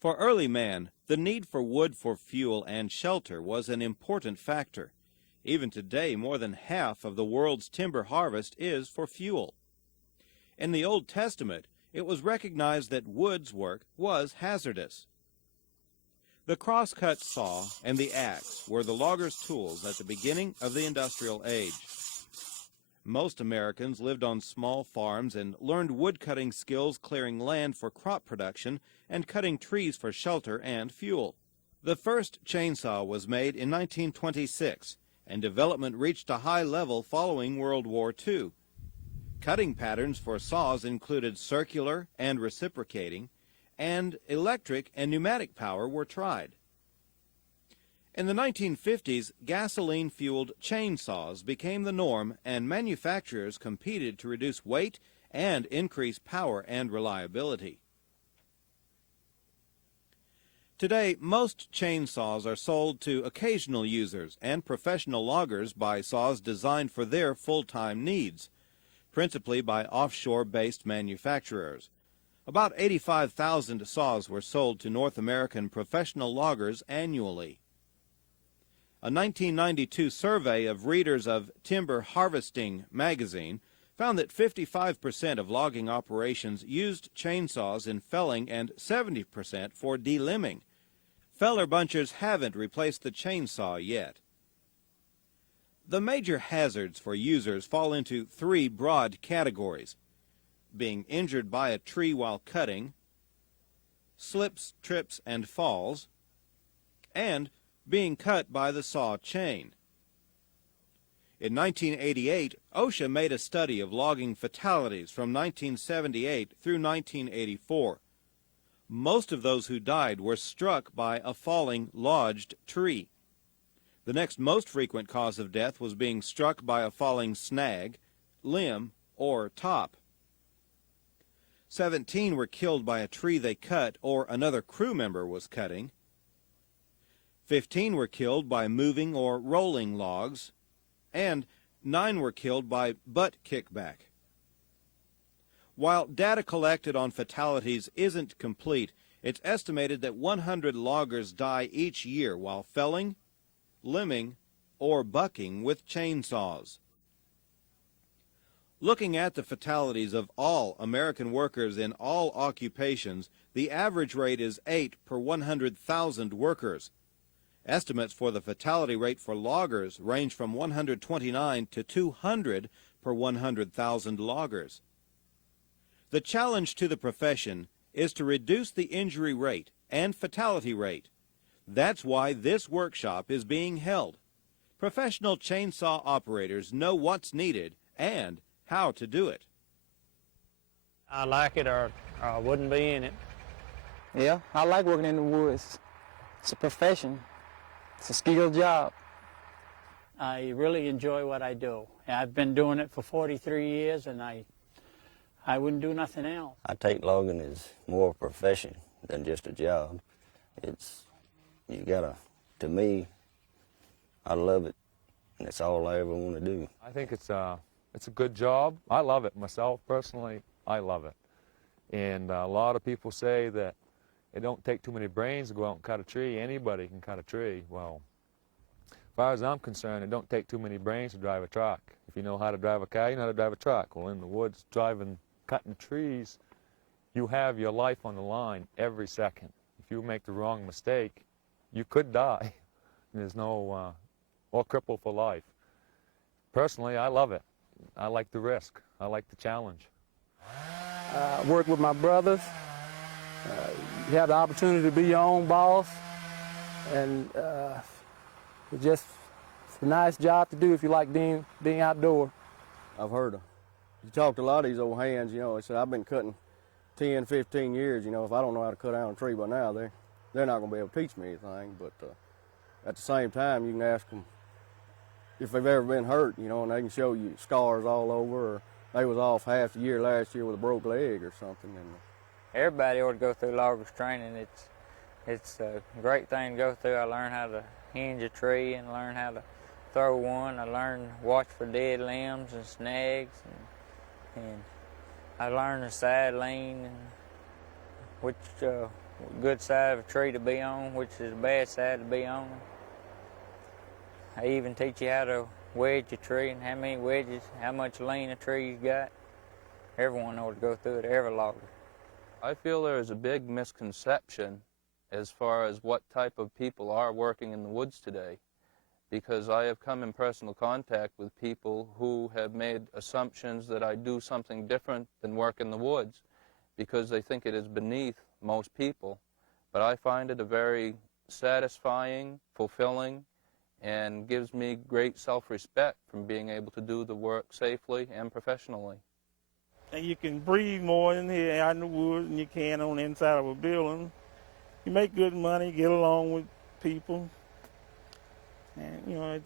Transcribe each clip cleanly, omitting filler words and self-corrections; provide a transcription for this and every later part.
For early man, the need for wood for fuel and shelter was an important factor. Even today, more than half of the world's timber harvest is for fuel. In the Old Testament, it was recognized that wood's work was hazardous. The crosscut saw and the axe were the logger's tools at the beginning of the industrial age. Most Americans lived on small farms and learned woodcutting skills clearing land for crop production and cutting trees for shelter and fuel. The first chainsaw was made in 1926, and development reached a high level following World War II. Cutting patterns for saws included circular and reciprocating, and electric and pneumatic power were tried. In the 1950s, gasoline-fueled chainsaws became the norm, and manufacturers competed to reduce weight and increase power and reliability. Today, most chainsaws are sold to occasional users and professional loggers by saws designed for their full-time needs, principally by offshore-based manufacturers. About 85,000 saws were sold to North American professional loggers annually. A 1992 survey of readers of Timber Harvesting magazine found that 55% of logging operations used chainsaws in felling and 70% for delimbing. Feller bunchers haven't replaced the chainsaw yet. The major hazards for users fall into three broad categories: being injured by a tree while cutting, slips, trips, and falls, and being cut by the saw chain. In 1988, OSHA made a study of logging fatalities from 1978 through 1984. Most of those who died were struck by a falling, lodged tree. The next most frequent cause of death was being struck by a falling snag, limb, or top. 17 were killed by a tree they cut or another crew member was cutting. 15 were killed by moving or rolling logs, and 9 were killed by butt kickback. While data collected on fatalities isn't complete, it's estimated that 100 loggers die each year while felling, limbing, or bucking with chainsaws. Looking at the fatalities of all American workers in all occupations, the average rate is 8 per 100,000 workers. Estimates for the fatality rate for loggers range from 129 to 200 per 100,000 loggers. The challenge to the profession is to reduce the injury rate and fatality rate. That's why this workshop is being held. Professional chainsaw operators know what's needed and how to do it. I like it or I wouldn't be in it. Yeah, I like working in the woods. It's a profession. It's a skilled job. I really enjoy what I do. I've been doing it for 43 years, and I wouldn't do nothing else. I take logging as more a profession than just a job. To me, I love it, and it's all I ever want to do. I think it's a good job. I love it myself, personally. I love it. And a lot of people say that it don't take too many brains to go out and cut a tree. Anybody can cut a tree. Well, as far as I'm concerned, it don't take too many brains to drive a truck. If you know how to drive a car, you know how to drive a truck. Well, in the woods, cutting trees, you have your life on the line every second. If you make the wrong mistake, you could die. There's no, or cripple for life. Personally, I love it. I like the risk. I like the challenge. I work with my brothers. You have the opportunity to be your own boss, and it's a nice job to do if you like being outdoor. I've heard of. You talk to a lot of these old hands, they said, I've been cutting 10, 15 years, if I don't know how to cut down a tree by now, they're not going to be able to teach me anything. But at the same time, you can ask them if they've ever been hurt, and they can show you scars all over, or they was off half a year last year with a broke leg or something. And Everybody ought to go through loggers training. It's a great thing to go through. I learned how to hinge a tree and learn how to throw one. I learned to watch for dead limbs and snags, and I learned the side lean, which good side of a tree to be on, which is the bad side to be on. I even teach you how to wedge a tree and how many wedges, how much lean a tree's got. Everyone ought to go through it, every logger. I feel there is a big misconception as far as what type of people are working in the woods today, because I have come in personal contact with people who have made assumptions that I do something different than work in the woods because they think it is beneath most people. But I find it a very satisfying, fulfilling, and gives me great self-respect from being able to do the work safely and professionally. And you can breathe more in here out in the woods than you can on the inside of a building. You make good money, get along with people, and you know,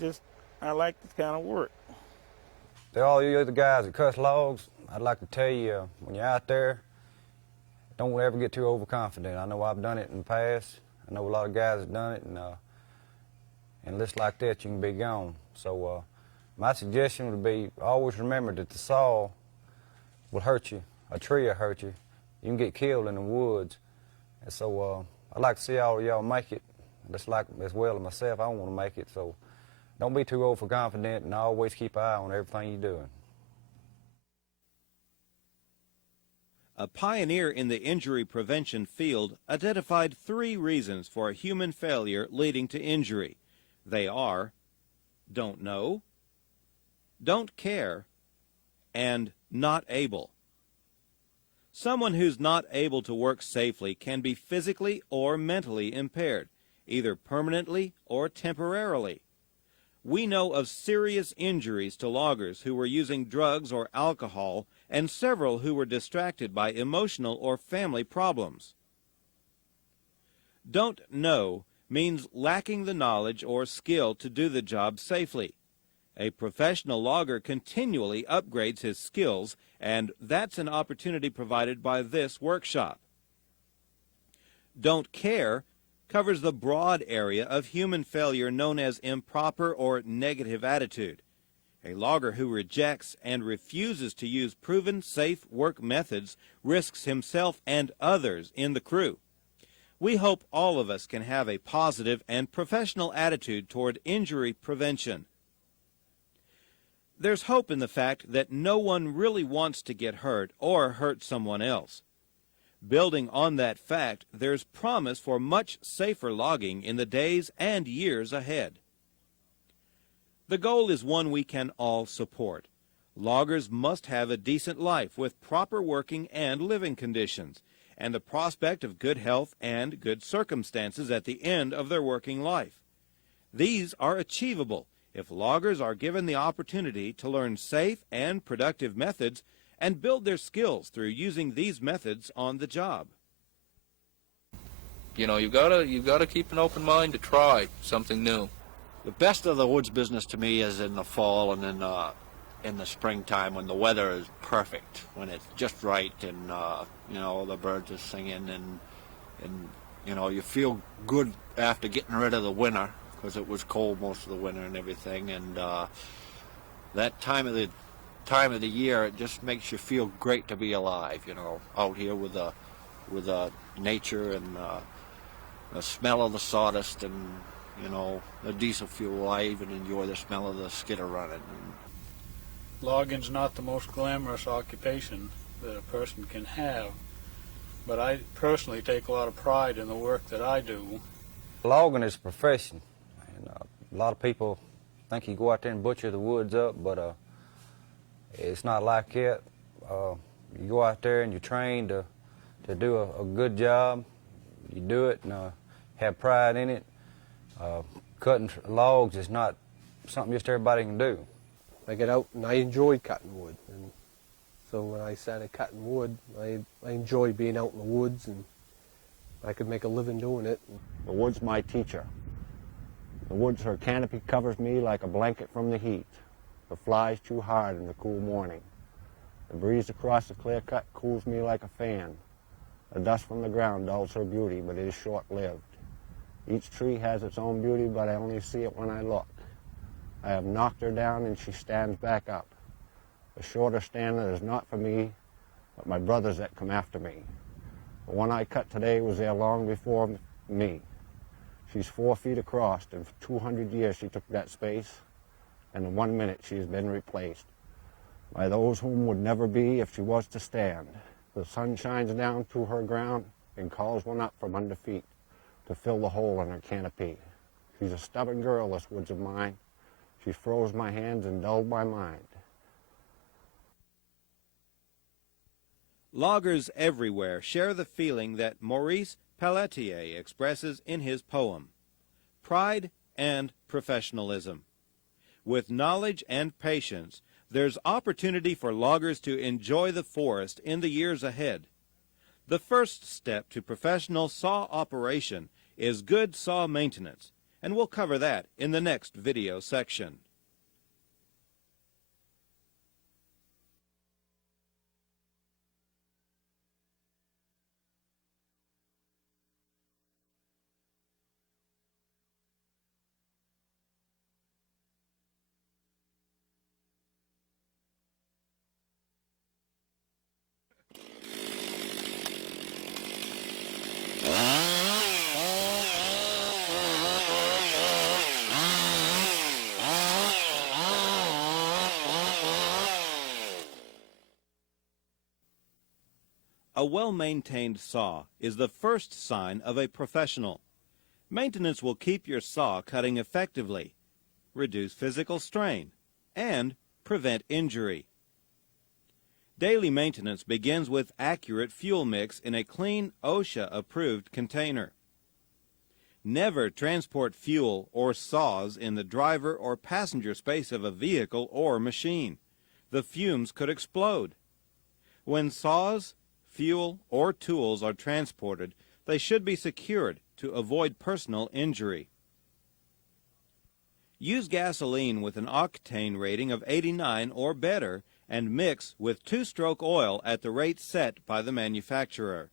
I like this kind of work. To all you other guys that cut logs, I'd like to tell you, when you're out there, don't ever get too overconfident. I know I've done it in the past. I know a lot of guys have done it, and just like that, you can be gone. So my suggestion would be always remember that the saw will hurt you. A tree will hurt you. You can get killed in the woods. And so I'd like to see all of y'all make it, just like as well as myself. I want to make it. So don't be too overconfident, and always keep an eye on everything you're doing. A pioneer in the injury prevention field identified 3 reasons for human failure leading to injury. They are: don't know, don't care, and not able. Someone who's not able to work safely can be physically or mentally impaired, either permanently or temporarily. We know of serious injuries to loggers who were using drugs or alcohol, and several who were distracted by emotional or family problems. Don't know means lacking the knowledge or skill to do the job safely. A professional logger continually upgrades his skills, and that's an opportunity provided by this workshop. Don't care covers the broad area of human failure known as improper or negative attitude. A logger who rejects and refuses to use proven safe work methods risks himself and others in the crew. We hope all of us can have a positive and professional attitude toward injury prevention. There's hope in the fact that no one really wants to get hurt or hurt someone else. Building on that fact, there's promise for much safer logging in the days and years ahead. The goal is one we can all support. Loggers must have a decent life with proper working and living conditions, and the prospect of good health and good circumstances at the end of their working life. These are achievable if loggers are given the opportunity to learn safe and productive methods and build their skills through using these methods on the job. You know, you've got to keep an open mind to try something new. The best of the woods business to me is in the fall and in the springtime when the weather is perfect, when it's just right, and you know, the birds are singing, and you know, you feel good after getting rid of the winter, because it was cold most of the winter and everything, and that time of the year, it just makes you feel great to be alive, you know, out here with nature and the smell of the sawdust and, you know, the diesel fuel. I even enjoy the smell of the skidder running. Logging's not the most glamorous occupation that a person can have, but I personally take a lot of pride in the work that I do. Logging is a profession, and a lot of people think you go out there and butcher the woods up, but it's not like that. You go out there and you train to do a good job. You do it and have pride in it. Cutting logs is not something just everybody can do. I get out and I enjoy cutting wood, and so when I started cutting wood, I enjoy being out in the woods, and I could make a living doing it. The wood's my teacher. The woods, her canopy covers me like a blanket from the heat. The flies too hard in the cool morning. The breeze across the clear cut cools me like a fan. The dust from the ground dulls her beauty, but it is short-lived. Each tree has its own beauty, but I only see it when I look. I have knocked her down and she stands back up. The shorter standing is not for me, but my brothers that come after me. The one I cut today was there long before me. She's 4 feet across, and for 200 years she took that space, and in 1 minute she has been replaced by those whom would never be if she was to stand. The sun shines down to her ground and calls one up from under feet to fill the hole in her canopy. She's a stubborn girl, this woods of mine. She froze my hands and dulled my mind. Loggers everywhere share the feeling that Maurice Pelletier expresses in his poem, pride and professionalism. With knowledge and patience, there's opportunity for loggers to enjoy the forest in the years ahead. The first step to professional saw operation is good saw maintenance, and we'll cover that in the next video section. A well-maintained saw is the first sign of a professional. Maintenance will keep your saw cutting effectively, reduce physical strain, and prevent injury. Daily maintenance begins with accurate fuel mix in a clean OSHA-approved container. Never transport fuel or saws in the driver or passenger space of a vehicle or machine. The fumes could explode. When saws, fuel, or tools are transported, they should be secured to avoid personal injury. Use gasoline with an octane rating of 89 or better and mix with 2-stroke oil at the rate set by the manufacturer.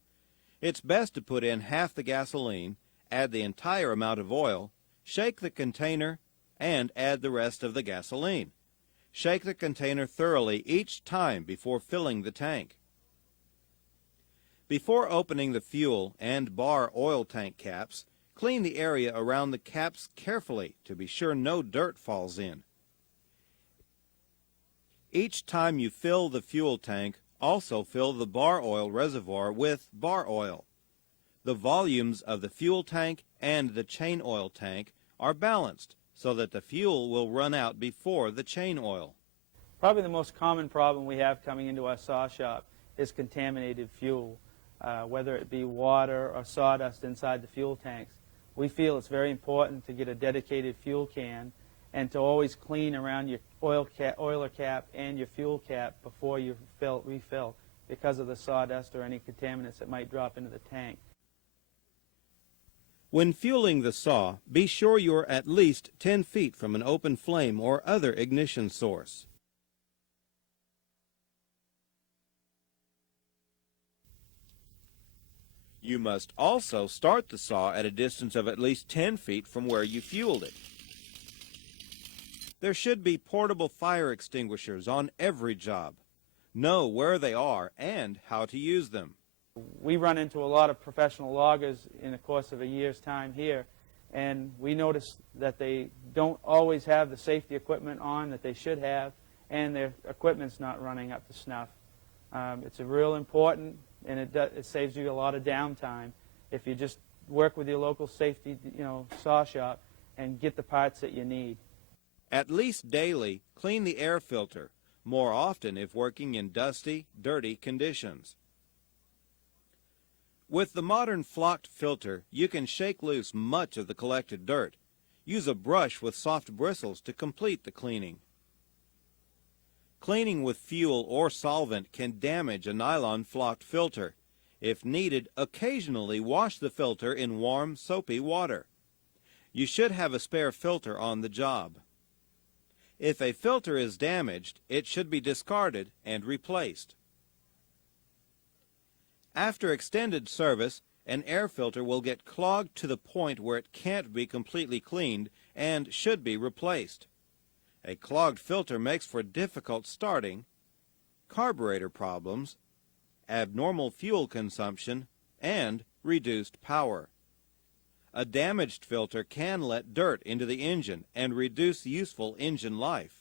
It's best to put in half the gasoline, add the entire amount of oil, shake the container, and add the rest of the gasoline. Shake the container thoroughly each time before filling the tank. Before opening the fuel and bar oil tank caps, clean the area around the caps carefully to be sure no dirt falls in. Each time you fill the fuel tank, also fill the bar oil reservoir with bar oil. The volumes of the fuel tank and the chain oil tank are balanced so that the fuel will run out before the chain oil. Probably the most common problem we have coming into our saw shop is contaminated fuel. Whether it be water or sawdust inside the fuel tanks. We feel it's very important to get a dedicated fuel can and to always clean around your oiler cap and your fuel cap before you refill because of the sawdust or any contaminants that might drop into the tank. When fueling the saw, be sure you're at least 10 feet from an open flame or other ignition source. You must also start the saw at a distance of at least 10 feet from where you fueled it. There should be portable fire extinguishers on every job. Know where they are and how to use them. We run into a lot of professional loggers in the course of a year's time here, and we notice that they don't always have the safety equipment on that they should have, and their equipment's not running up to snuff. It's a real important, and it saves you a lot of downtime if you just work with your local safety, saw shop and get the parts that you need. At least daily, clean the air filter, more often if working in dusty, dirty conditions. With the modern flocked filter, you can shake loose much of the collected dirt. Use a brush with soft bristles to complete the cleaning. Cleaning with fuel or solvent can damage a nylon flocked filter. If needed, occasionally wash the filter in warm, soapy water. You should have a spare filter on the job. If a filter is damaged, it should be discarded and replaced. After extended service, an air filter will get clogged to the point where it can't be completely cleaned and should be replaced. A clogged filter makes for difficult starting, carburetor problems, abnormal fuel consumption, and reduced power. A damaged filter can let dirt into the engine and reduce useful engine life.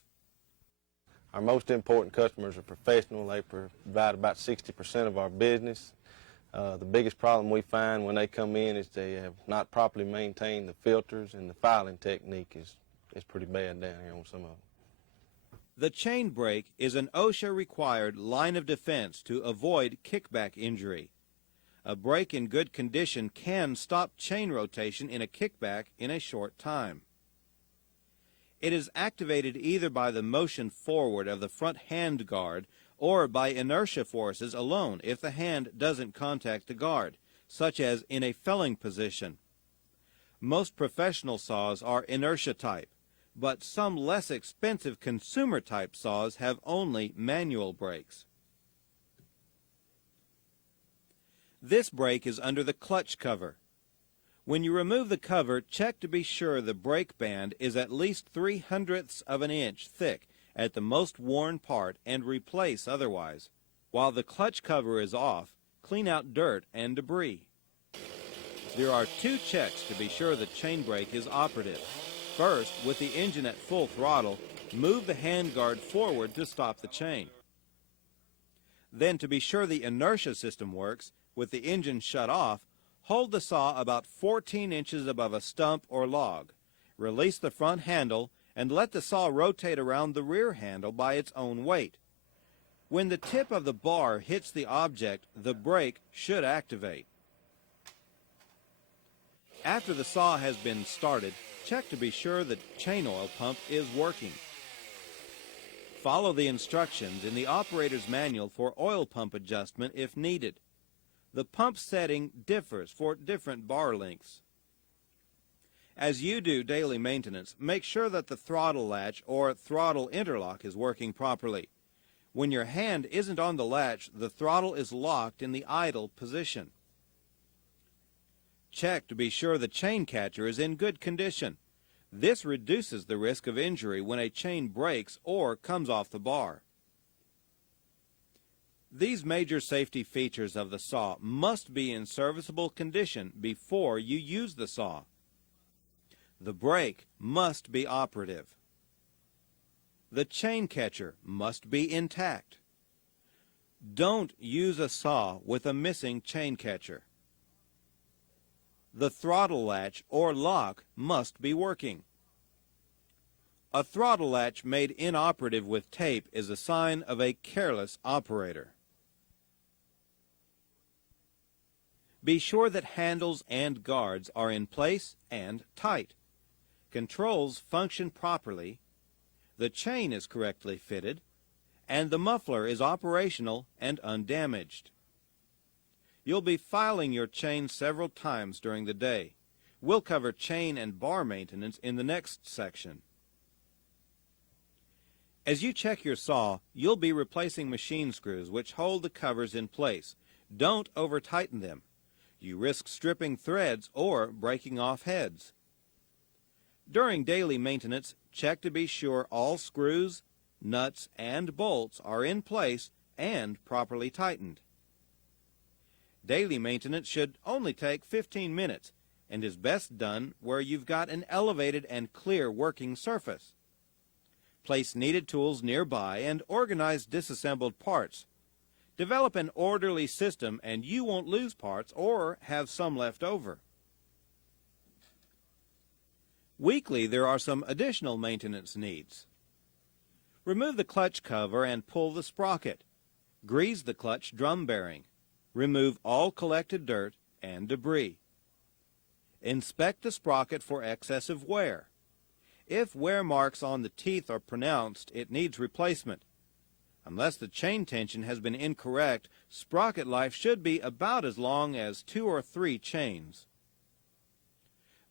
Our most important customers are professional. They provide about 60% of our business. The biggest problem we find when they come in is they have not properly maintained the filters, and the filing technique is pretty bad down here on some of them. The chain brake is an OSHA-required line of defense to avoid kickback injury. A brake in good condition can stop chain rotation in a kickback in a short time. It is activated either by the motion forward of the front hand guard or by inertia forces alone if the hand doesn't contact the guard, such as in a felling position. Most professional saws are inertia type, but some less expensive consumer type saws have only manual brakes. This brake is under the clutch cover. When you remove the cover, check to be sure the brake band is at least 3/100 of an inch thick at the most worn part and replace otherwise. While the clutch cover is off, clean out dirt and debris. There are 2 checks to be sure the chain brake is operative. First, with the engine at full throttle, move the handguard forward to stop the chain. Then, to be sure the inertia system works, with the engine shut off, hold the saw about 14 inches above a stump or log. Release the front handle and let the saw rotate around the rear handle by its own weight. When the tip of the bar hits the object, the brake should activate. After the saw has been started, check to be sure the chain oil pump is working. Follow the instructions in the operator's manual for oil pump adjustment if needed. The pump setting differs for different bar lengths. As you do daily maintenance, make sure that the throttle latch or throttle interlock is working properly. When your hand isn't on the latch, the throttle is locked in the idle position. Check to be sure the chain catcher is in good condition. This reduces the risk of injury when a chain breaks or comes off the bar. These major safety features of the saw must be in serviceable condition before you use the saw. The brake must be operative. The chain catcher must be intact. Don't use a saw with a missing chain catcher. The throttle latch or lock must be working. A throttle latch made inoperative with tape is a sign of a careless operator. Be sure that handles and guards are in place and tight. Controls function properly, the chain is correctly fitted, and the muffler is operational and undamaged. You'll be filing your chain several times during the day. We'll cover chain and bar maintenance in the next section. As you check your saw, you'll be replacing machine screws which hold the covers in place. Don't over-tighten them. You risk stripping threads or breaking off heads. During daily maintenance, check to be sure all screws, nuts, and bolts are in place and properly tightened. Daily maintenance should only take 15 minutes and is best done where you've got an elevated and clear working surface. Place needed tools nearby and organize disassembled parts. Develop an orderly system and you won't lose parts or have some left over. Weekly, there are some additional maintenance needs. Remove the clutch cover and pull the sprocket. Grease the clutch drum bearing. Remove all collected dirt and debris. Inspect the sprocket for excessive wear. If wear marks on the teeth are pronounced, it needs replacement. Unless the chain tension has been incorrect, sprocket life should be about as long as 2 or 3 chains.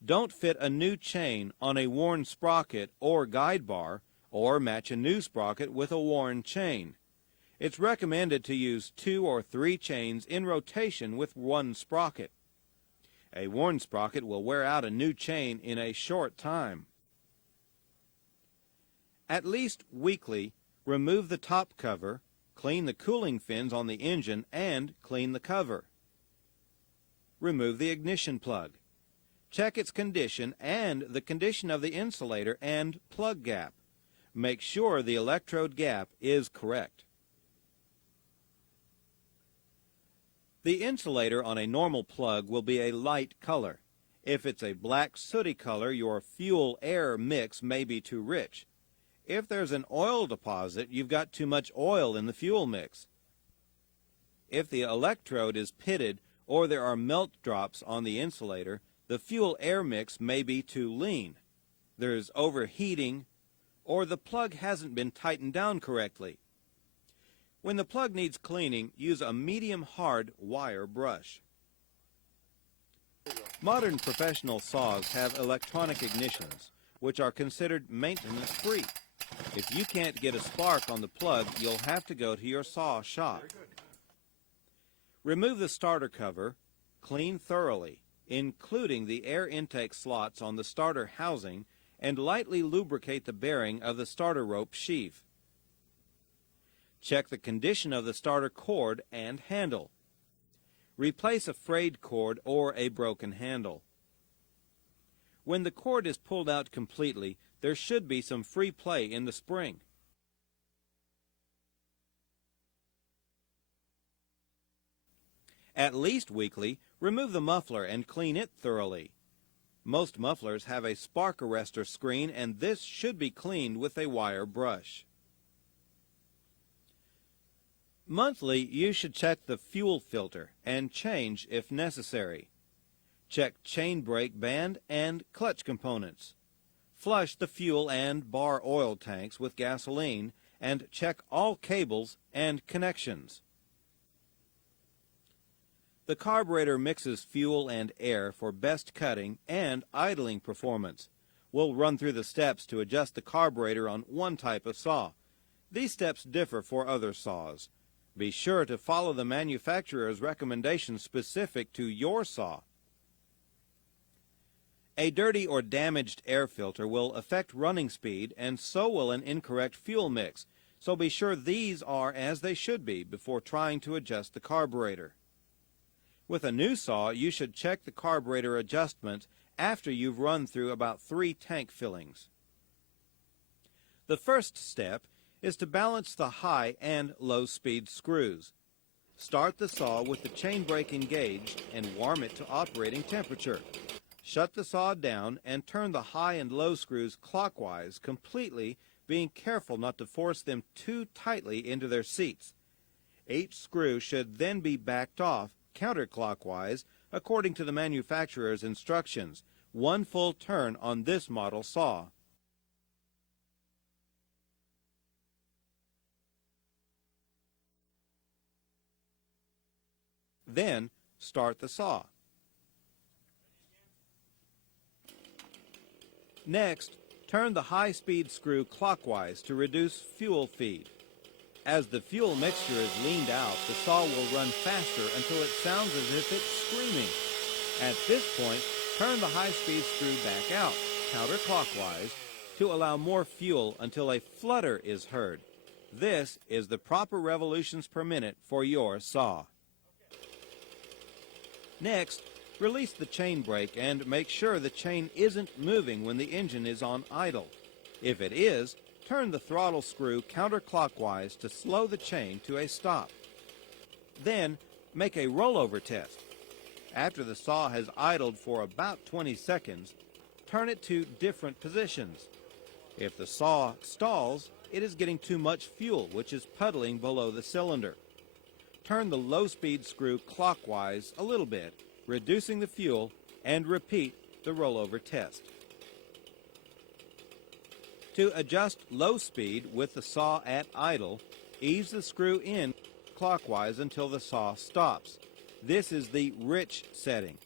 Don't fit a new chain on a worn sprocket or guide bar, or match a new sprocket with a worn chain. It's recommended to use 2 or 3 chains in rotation with one sprocket. A worn sprocket will wear out a new chain in a short time. At least weekly, remove the top cover, clean the cooling fins on the engine, and clean the cover. remove the ignition plug. Check its condition and the condition of the insulator and plug gap. Make sure the electrode gap is correct. The insulator on a normal plug will be a light color. If it's a black sooty color, your fuel-air mix may be too rich. If there's an oil deposit, you've got too much oil in the fuel mix. If the electrode is pitted or there are melt drops on the insulator, the fuel-air mix may be too lean. There's overheating, or the plug hasn't been tightened down correctly. When the plug needs cleaning, use a medium-hard wire brush. Modern professional saws have electronic ignitions, which are considered maintenance-free. If you can't get a spark on the plug, you'll have to go to your saw shop. Remove the starter cover, clean thoroughly, including the air intake slots on the starter housing, and lightly lubricate the bearing of the starter rope sheath. Check the condition of the starter cord and handle. Replace a frayed cord or a broken handle. When the cord is pulled out completely, there should be some free play in the spring. At least weekly, remove the muffler and clean it thoroughly. Most mufflers have a spark arrestor screen, and this should be cleaned with a wire brush. Monthly, you should check the fuel filter and change if necessary. Check chain brake band and clutch components. Flush the fuel and bar oil tanks with gasoline, and check all cables and connections. The carburetor mixes fuel and air for best cutting and idling performance. We'll run through the steps to adjust the carburetor on one type of saw. These steps differ for other saws. Be sure to follow the manufacturer's recommendations specific to your saw. A dirty or damaged air filter will affect running speed, and so will an incorrect fuel mix, so be sure these are as they should be before trying to adjust the carburetor. With a new saw, you should check the carburetor adjustment after you've run through about 3 tank fillings. The first step is to balance the high and low speed screws. Start the saw with the chain brake engaged and warm it to operating temperature. Shut the saw down and turn the high and low screws clockwise completely, being careful not to force them too tightly into their seats. Each screw should then be backed off counterclockwise according to the manufacturer's instructions. 1 full turn on this model saw. Then start the saw. Next, turn the high-speed screw clockwise to reduce fuel feed. As the fuel mixture is leaned out, the saw will run faster until it sounds as if it's screaming. At this point, turn the high-speed screw back out, counterclockwise, to allow more fuel until a flutter is heard. This is the proper revolutions per minute for your saw. Next, release the chain brake and make sure the chain isn't moving when the engine is on idle. If it is, turn the throttle screw counterclockwise to slow the chain to a stop. Then, make a rollover test. After the saw has idled for about 20 seconds, turn it to different positions. If the saw stalls, it is getting too much fuel, which is puddling below the cylinder. Turn the low-speed screw clockwise a little bit, reducing the fuel, and repeat the rollover test. To adjust low speed with the saw at idle, ease the screw in clockwise until the saw stops. This is the rich setting.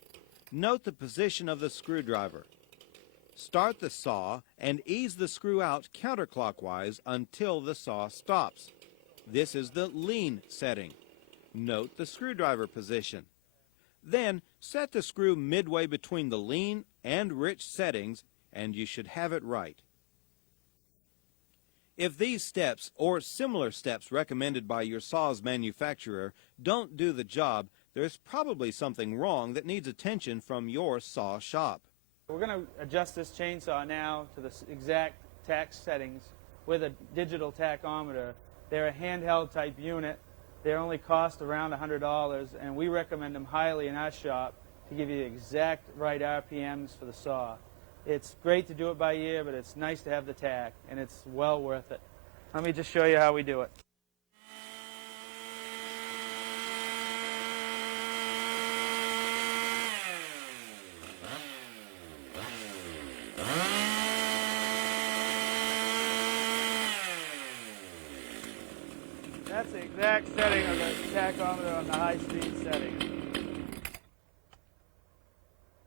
Note the position of the screwdriver. Start the saw and ease the screw out counterclockwise until the saw stops. This is the lean setting. Note the screwdriver position. Then set the screw midway between the lean and rich settings, and you should have it right. If these steps or similar steps recommended by your saw's manufacturer don't do the job, there's probably something wrong that needs attention from your saw shop. We're going to adjust this chainsaw now to the exact tack settings with a digital tachometer. They're a handheld type unit. They only cost around $100, and we recommend them highly in our shop to give you the exact right RPMs for the saw. It's great to do it by ear, but it's nice to have the tack, and it's well worth it. Let me just show you how we do it. That's the exact setting of the tachometer on the high-speed setting.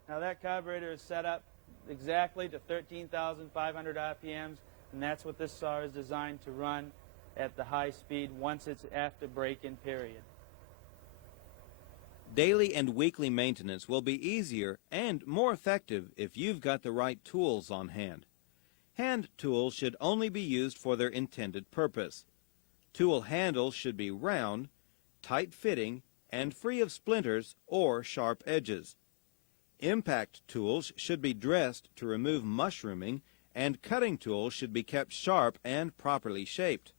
Now that carburetor is set up exactly to 13,500 RPMs, and that's what this saw is designed to run at the high speed once it's after break-in period. Daily and weekly maintenance will be easier and more effective if you've got the right tools on hand. Hand tools should only be used for their intended purpose. Tool handles should be round, tight-fitting, and free of splinters or sharp edges. Impact tools should be dressed to remove mushrooming, and cutting tools should be kept sharp and properly shaped.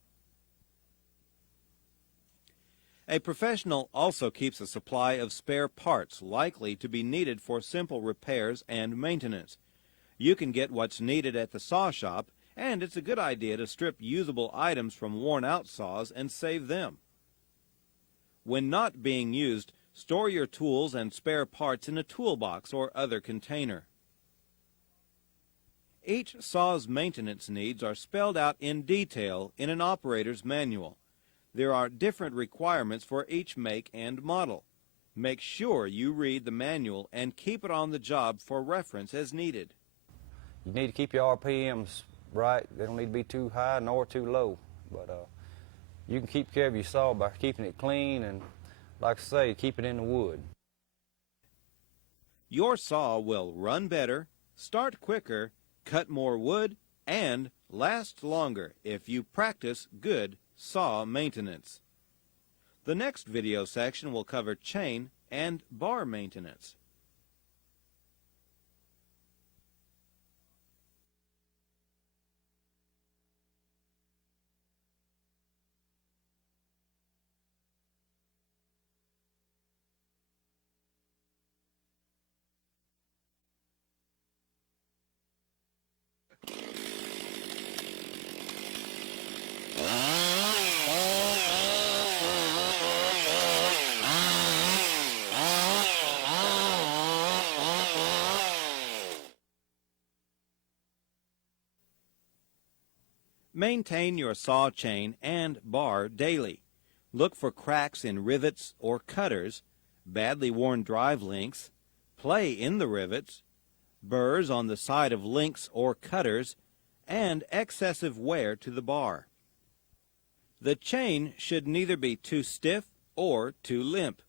A professional also keeps a supply of spare parts likely to be needed for simple repairs and maintenance. You can get what's needed at the saw shop, and it's a good idea to strip usable items from worn-out saws and save them. When not being used, store your tools and spare parts in a toolbox or other container. Each saw's maintenance needs are spelled out in detail in an operator's manual. There are different requirements for each make and model. Make sure you read the manual and keep it on the job for reference as needed. You need to keep your RPMs right. They don't need to be too high nor too low. But you can keep care of your saw by keeping it clean and, like I say, keep it in the wood. Your saw will run better, start quicker, cut more wood, and last longer if you practice good saw maintenance. The next video section will cover chain and bar maintenance. Maintain your saw chain and bar daily. Look for cracks in rivets or cutters, badly worn drive links, play in the rivets, burrs on the side of links or cutters, and excessive wear to the bar. The chain should neither be too stiff or too limp.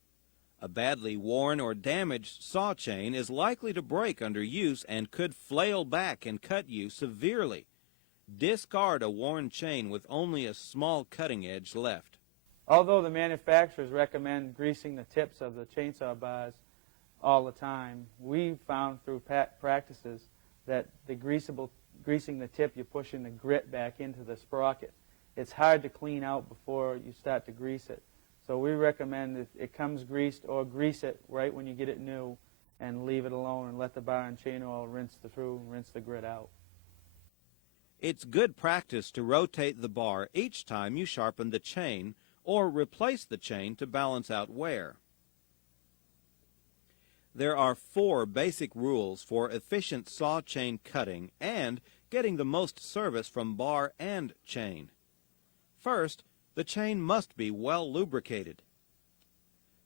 A badly worn or damaged saw chain is likely to break under use and could flail back and cut you severely. Discard a worn chain with only a small cutting edge left. Although the manufacturers recommend greasing the tips of the chainsaw bars all the time, we found through practices that the greasing the tip, you're pushing the grit back into the sprocket. It's hard to clean out before you start to grease it. So we recommend if it comes greased, or grease it right when you get it new and leave it alone and let the bar and chain oil rinse the grit out. It's good practice to rotate the bar each time you sharpen the chain or replace the chain to balance out wear. There are 4 basic rules for efficient saw chain cutting and getting the most service from bar and chain. First, the chain must be well lubricated.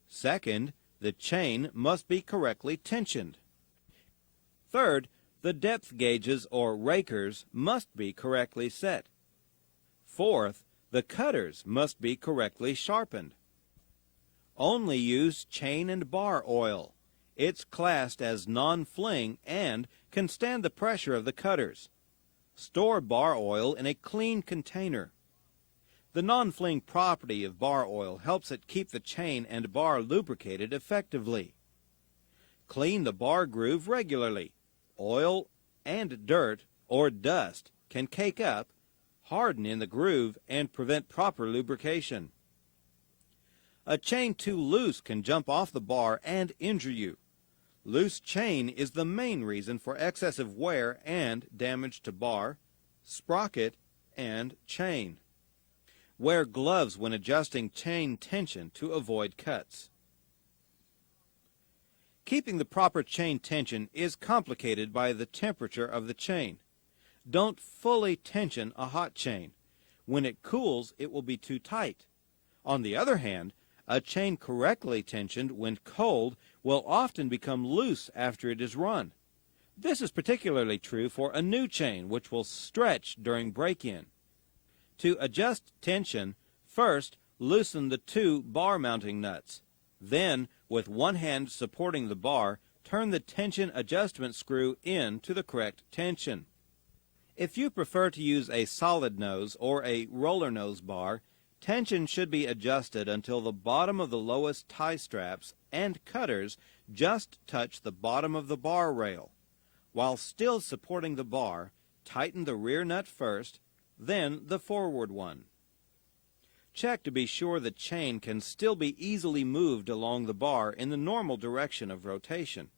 Second, the chain must be correctly tensioned. Third, the depth gauges or rakers must be correctly set. Fourth, the cutters must be correctly sharpened. Only use chain and bar oil. It's classed as non-fling and can stand the pressure of the cutters. Store bar oil in a clean container. The non-fling property of bar oil helps it keep the chain and bar lubricated effectively. Clean the bar groove regularly. Oil and dirt or dust can cake up, harden in the groove, and prevent proper lubrication. A chain too loose can jump off the bar and injure you. Loose chain is the main reason for excessive wear and damage to bar, sprocket, and chain. Wear gloves when adjusting chain tension to avoid cuts. Keeping the proper chain tension is complicated by the temperature of the chain. Don't fully tension a hot chain. When it cools, it will be too tight. On the other hand, a chain correctly tensioned when cold will often become loose after it is run. This is particularly true for a new chain, which will stretch during break-in. To adjust tension, first loosen the two bar mounting nuts. Then, with one hand supporting the bar, turn the tension adjustment screw in to the correct tension. If you prefer to use a solid nose or a roller nose bar, tension should be adjusted until the bottom of the lowest tie straps and cutters just touch the bottom of the bar rail. While still supporting the bar, tighten the rear nut first, then the forward one. Check to be sure the chain can still be easily moved along the bar in the normal direction of rotation.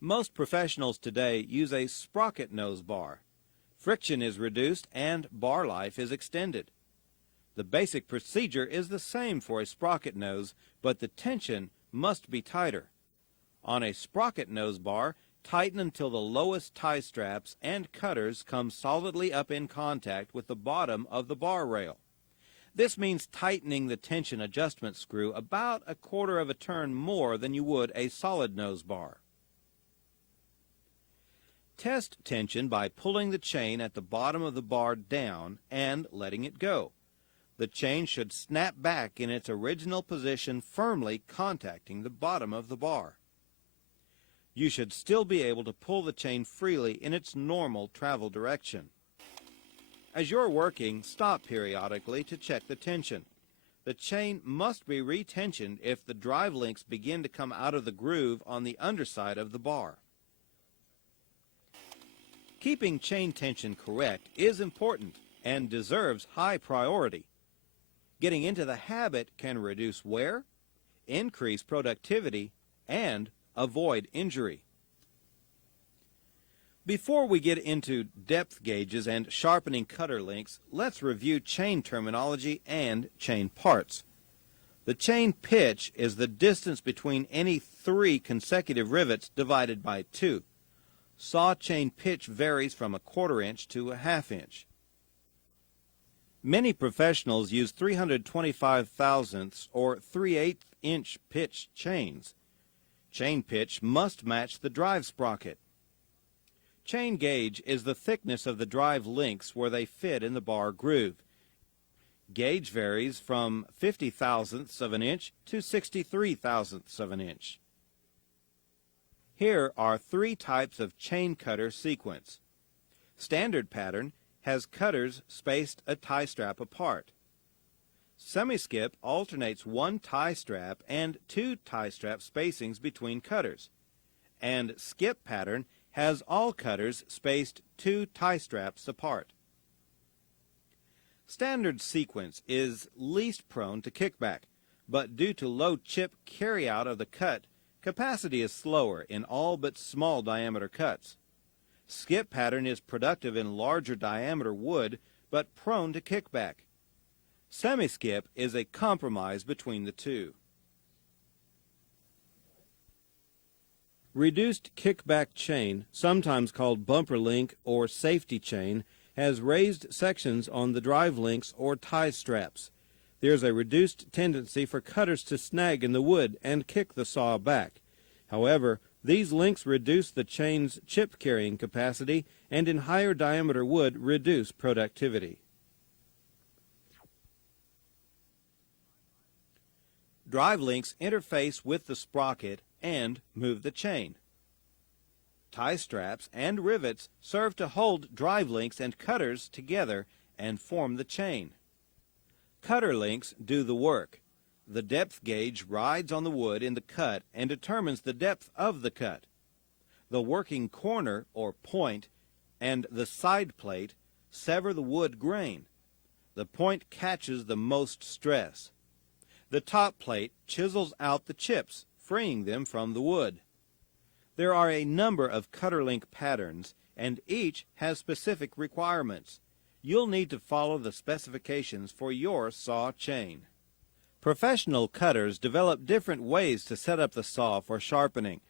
Most professionals today use a sprocket nose bar. Friction is reduced and bar life is extended. The basic procedure is the same for a sprocket nose, but the tension must be tighter. On a sprocket nose bar, tighten until the lowest tie straps and cutters come solidly up in contact with the bottom of the bar rail. This means tightening the tension adjustment screw about a quarter of a turn more than you would a solid nose bar. Test tension by pulling the chain at the bottom of the bar down and letting it go. The chain should snap back in its original position, firmly contacting the bottom of the bar. You should still be able to pull the chain freely in its normal travel direction. As you're working, stop periodically to check the tension. The chain must be retensioned if the drive links begin to come out of the groove on the underside of the bar. Keeping chain tension correct is important and deserves high priority. Getting into the habit can reduce wear, increase productivity, and avoid injury. Before we get into depth gauges and sharpening cutter links, let's review chain terminology and chain parts. The chain pitch is the distance between any 3 consecutive rivets divided by 2. Saw chain pitch varies from 1/4 inch to 1/2 inch. Many professionals use 325 thousandths or 3/8 inch pitch chains. Chain pitch must match the drive sprocket. Chain gauge is the thickness of the drive links where they fit in the bar groove. Gauge varies from 50 thousandths of an inch to 63 thousandths of an inch. Here are 3 types of chain cutter sequence. Standard pattern has cutters spaced a tie strap apart. Semi-skip alternates 1 tie strap and 2 tie strap spacings between cutters. And skip pattern has all cutters spaced 2 tie straps apart. Standard sequence is least prone to kickback, but due to low chip carryout of the cut, capacity is slower in all but small diameter cuts. Skip pattern is productive in larger diameter wood, but prone to kickback. Semi-skip is a compromise between the two. Reduced kickback chain, sometimes called bumper link or safety chain, has raised sections on the drive links or tie straps. There is a reduced tendency for cutters to snag in the wood and kick the saw back. However, these links reduce the chain's chip carrying capacity and in higher diameter wood reduce productivity. Drive links interface with the sprocket and move the chain. Tie straps and rivets serve to hold drive links and cutters together and form the chain. Cutter links do the work. The depth gauge rides on the wood in the cut and determines the depth of the cut. The working corner, or point, and the side plate sever the wood grain. The point catches the most stress. The top plate chisels out the chips, freeing them from the wood. There are a number of cutter link patterns, and each has specific requirements. You'll need to follow the specifications for your saw chain. Professional cutters develop different ways to set up the saw for sharpening.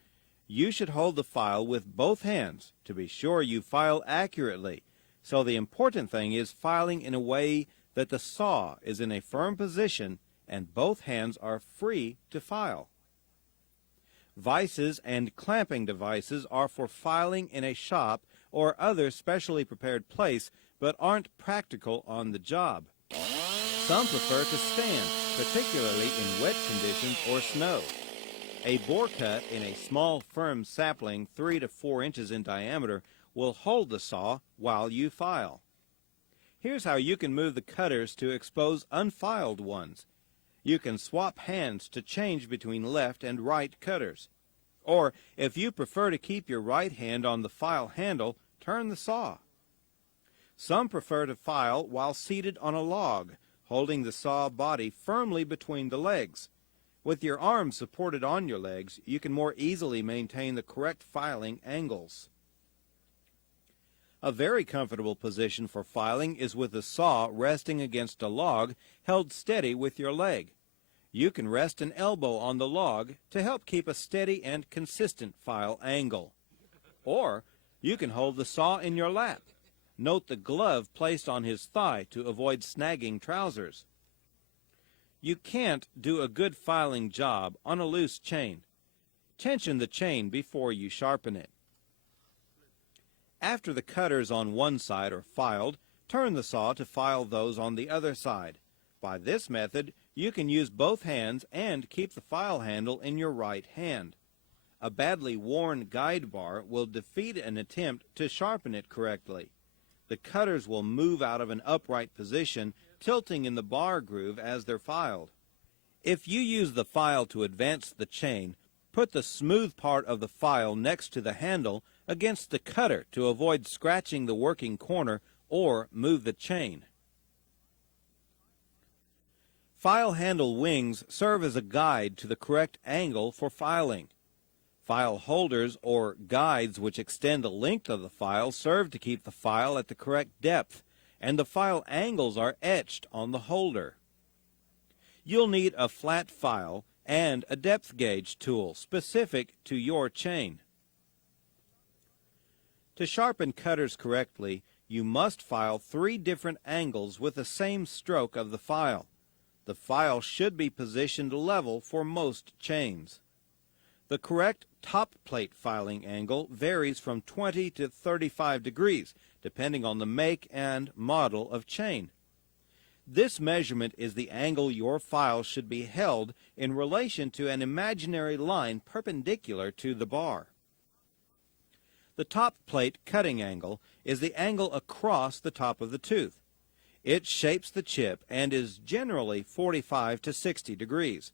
You should hold the file with both hands to be sure you file accurately. So the important thing is filing in a way that the saw is in a firm position and both hands are free to file. Vices and clamping devices are for filing in a shop or other specially prepared place, but aren't practical on the job. Some prefer to stand, particularly in wet conditions or snow. A bore cut in a small, firm sapling 3 to 4 inches in diameter will hold the saw while you file. Here's how you can move the cutters to expose unfiled ones. You can swap hands to change between left and right cutters. Or, if you prefer to keep your right hand on the file handle, turn the saw. Some prefer to file while seated on a log, holding the saw body firmly between the legs. With your arms supported on your legs, you can more easily maintain the correct filing angles. A very comfortable position for filing is with the saw resting against a log held steady with your leg. You can rest an elbow on the log to help keep a steady and consistent file angle. Or you can hold the saw in your lap. Note the glove placed on his thigh to avoid snagging trousers. You can't do a good filing job on a loose chain. Tension the chain before you sharpen it. After the cutters on one side are filed, turn the saw to file those on the other side. By this method, you can use both hands and keep the file handle in your right hand. A badly worn guide bar will defeat an attempt to sharpen it correctly. The cutters will move out of an upright position, tilting in the bar groove as they're filed. If you use the file to advance the chain, put the smooth part of the file next to the handle against the cutter to avoid scratching the working corner or move the chain. File handle wings serve as a guide to the correct angle for filing. File holders or guides which extend the length of the file serve to keep the file at the correct depth, and the file angles are etched on the holder. You'll need a flat file and a depth gauge tool specific to your chain. To sharpen cutters correctly, you must file 3 different angles with the same stroke of the file. The file should be positioned level for most chains. The correct top plate filing angle varies from 20 to 35 degrees, depending on the make and model of chain. This measurement is the angle your file should be held in relation to an imaginary line perpendicular to the bar. The top plate cutting angle is the angle across the top of the tooth. It shapes the chip and is generally 45 to 60 degrees.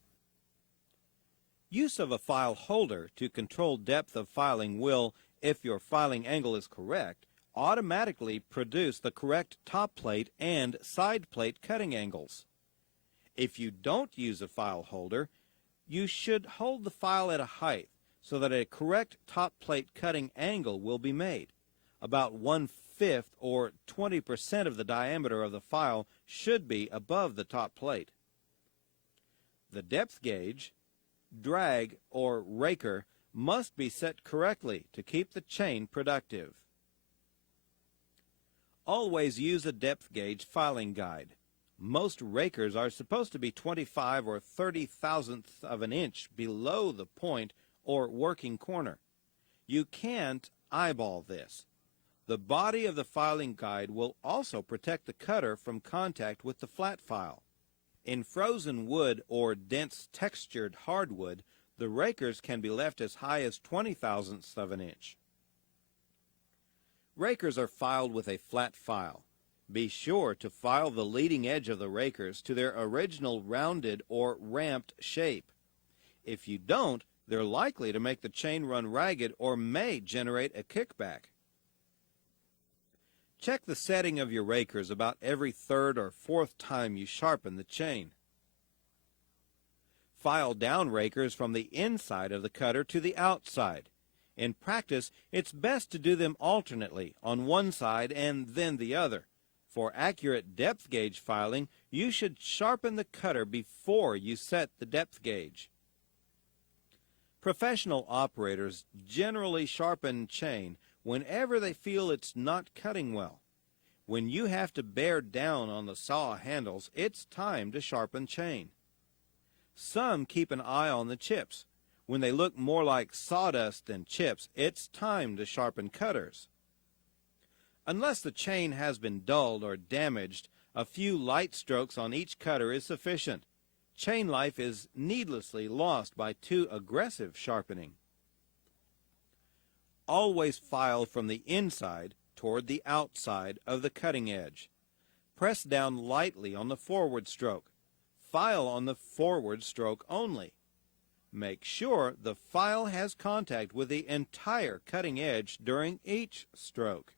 Use of a file holder to control depth of filing will, if your filing angle is correct, automatically produce the correct top plate and side plate cutting angles. If you don't use a file holder, you should hold the file at a height so that a correct top plate cutting angle will be made. About 1/5 or 20% of the diameter of the file should be above the top plate. The depth gauge, drag, or raker must be set correctly to keep the chain productive. Always use a depth gauge filing guide. Most rakers are supposed to be 25 or 30 thousandths of an inch below the point or working corner. You can't eyeball this. The body of the filing guide will also protect the cutter from contact with the flat file. In frozen wood or dense textured hardwood, the rakers can be left as high as 20 thousandths of an inch. Rakers are filed with a flat file. Be sure to file the leading edge of the rakers to their original rounded or ramped shape. If you don't, they're likely to make the chain run ragged or may generate a kickback. Check the setting of your rakers about every third or fourth time you sharpen the chain. File down rakers from the inside of the cutter to the outside. In practice, it's best to do them alternately on one side and then the other. For accurate depth gauge filing, you should sharpen the cutter before you set the depth gauge. Professional operators generally sharpen chain whenever they feel it's not cutting well. When you have to bear down on the saw handles, it's time to sharpen chain. Some keep an eye on the chips. When they look more like sawdust than chips, it's time to sharpen cutters. Unless the chain has been dulled or damaged, a few light strokes on each cutter is sufficient. Chain life is needlessly lost by too aggressive sharpening. Always file from the inside toward the outside of the cutting edge. Press down lightly on the forward stroke. File on the forward stroke only. Make sure the file has contact with the entire cutting edge during each stroke.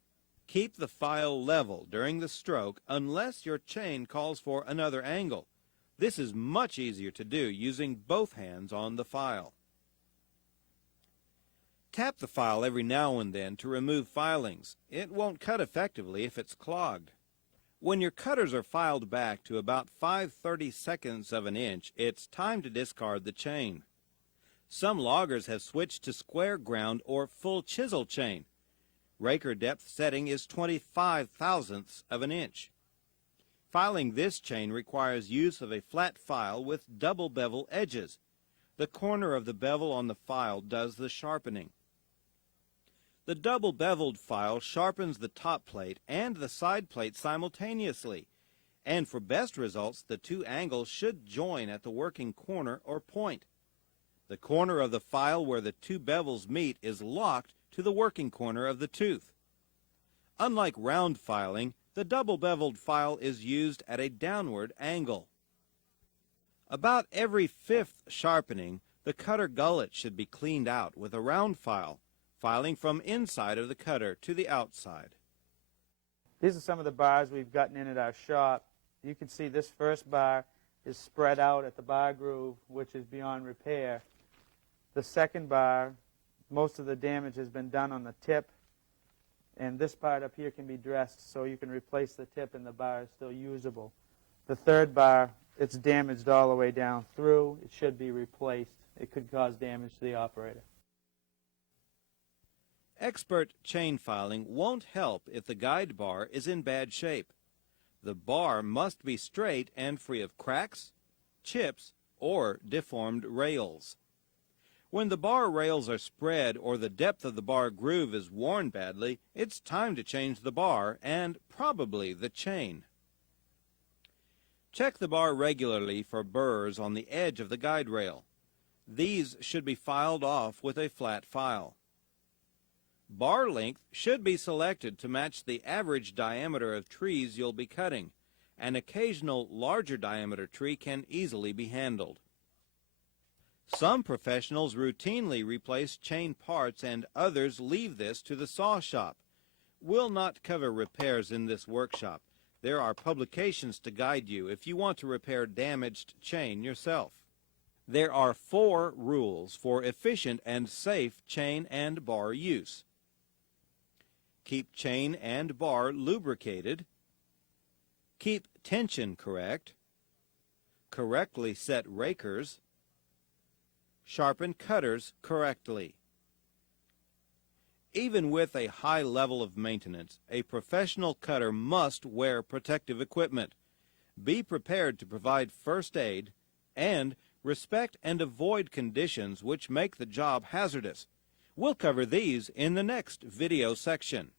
Keep the file level during the stroke unless your chain calls for another angle. This is much easier to do using both hands on the file. Tap the file every now and then to remove filings. It won't cut effectively if it's clogged. When your cutters are filed back to about 5/32 of an inch, it's time to discard the chain. Some loggers have switched to square ground or full chisel chain. Raker depth setting is 25/1000 of an inch. Filing this chain requires use of a flat file with double bevel edges. The corner of the bevel on the file does the sharpening. The double beveled file sharpens the top plate and the side plate simultaneously, and for best results, the two angles should join at the working corner or point. The corner of the file where the two bevels meet is locked to the working corner of the tooth. Unlike round filing, the double beveled file is used at a downward angle. About every fifth sharpening, the cutter gullet should be cleaned out with a round file, filing from inside of the cutter to the outside. These are some of the bars we've gotten in at our shop. You can see this first bar is spread out at the bar groove, which is beyond repair. The second bar, most of the damage has been done on the tip, and this part up here can be dressed so you can replace the tip and the bar is still usable. The third bar, it's damaged all the way down through. It should be replaced. It could cause damage to the operator. Expert chain filing won't help if the guide bar is in bad shape. The bar must be straight and free of cracks, chips, or deformed rails. When the bar rails are spread or the depth of the bar groove is worn badly, it's time to change the bar and probably the chain. Check the bar regularly for burrs on the edge of the guide rail. These should be filed off with a flat file. Bar length should be selected to match the average diameter of trees you'll be cutting. An occasional larger diameter tree can easily be handled. Some professionals routinely replace chain parts and others leave this to the saw shop. We'll not cover repairs in this workshop. There are publications to guide you if you want to repair damaged chain yourself. There are 4 rules for efficient and safe chain and bar use. Keep chain and bar lubricated. Keep tension correct. Correctly set rakers. Sharpen cutters correctly. Even with a high level of maintenance, a professional cutter must wear protective equipment. Be prepared to provide first aid and respect and avoid conditions which make the job hazardous. We'll cover these in the next video section.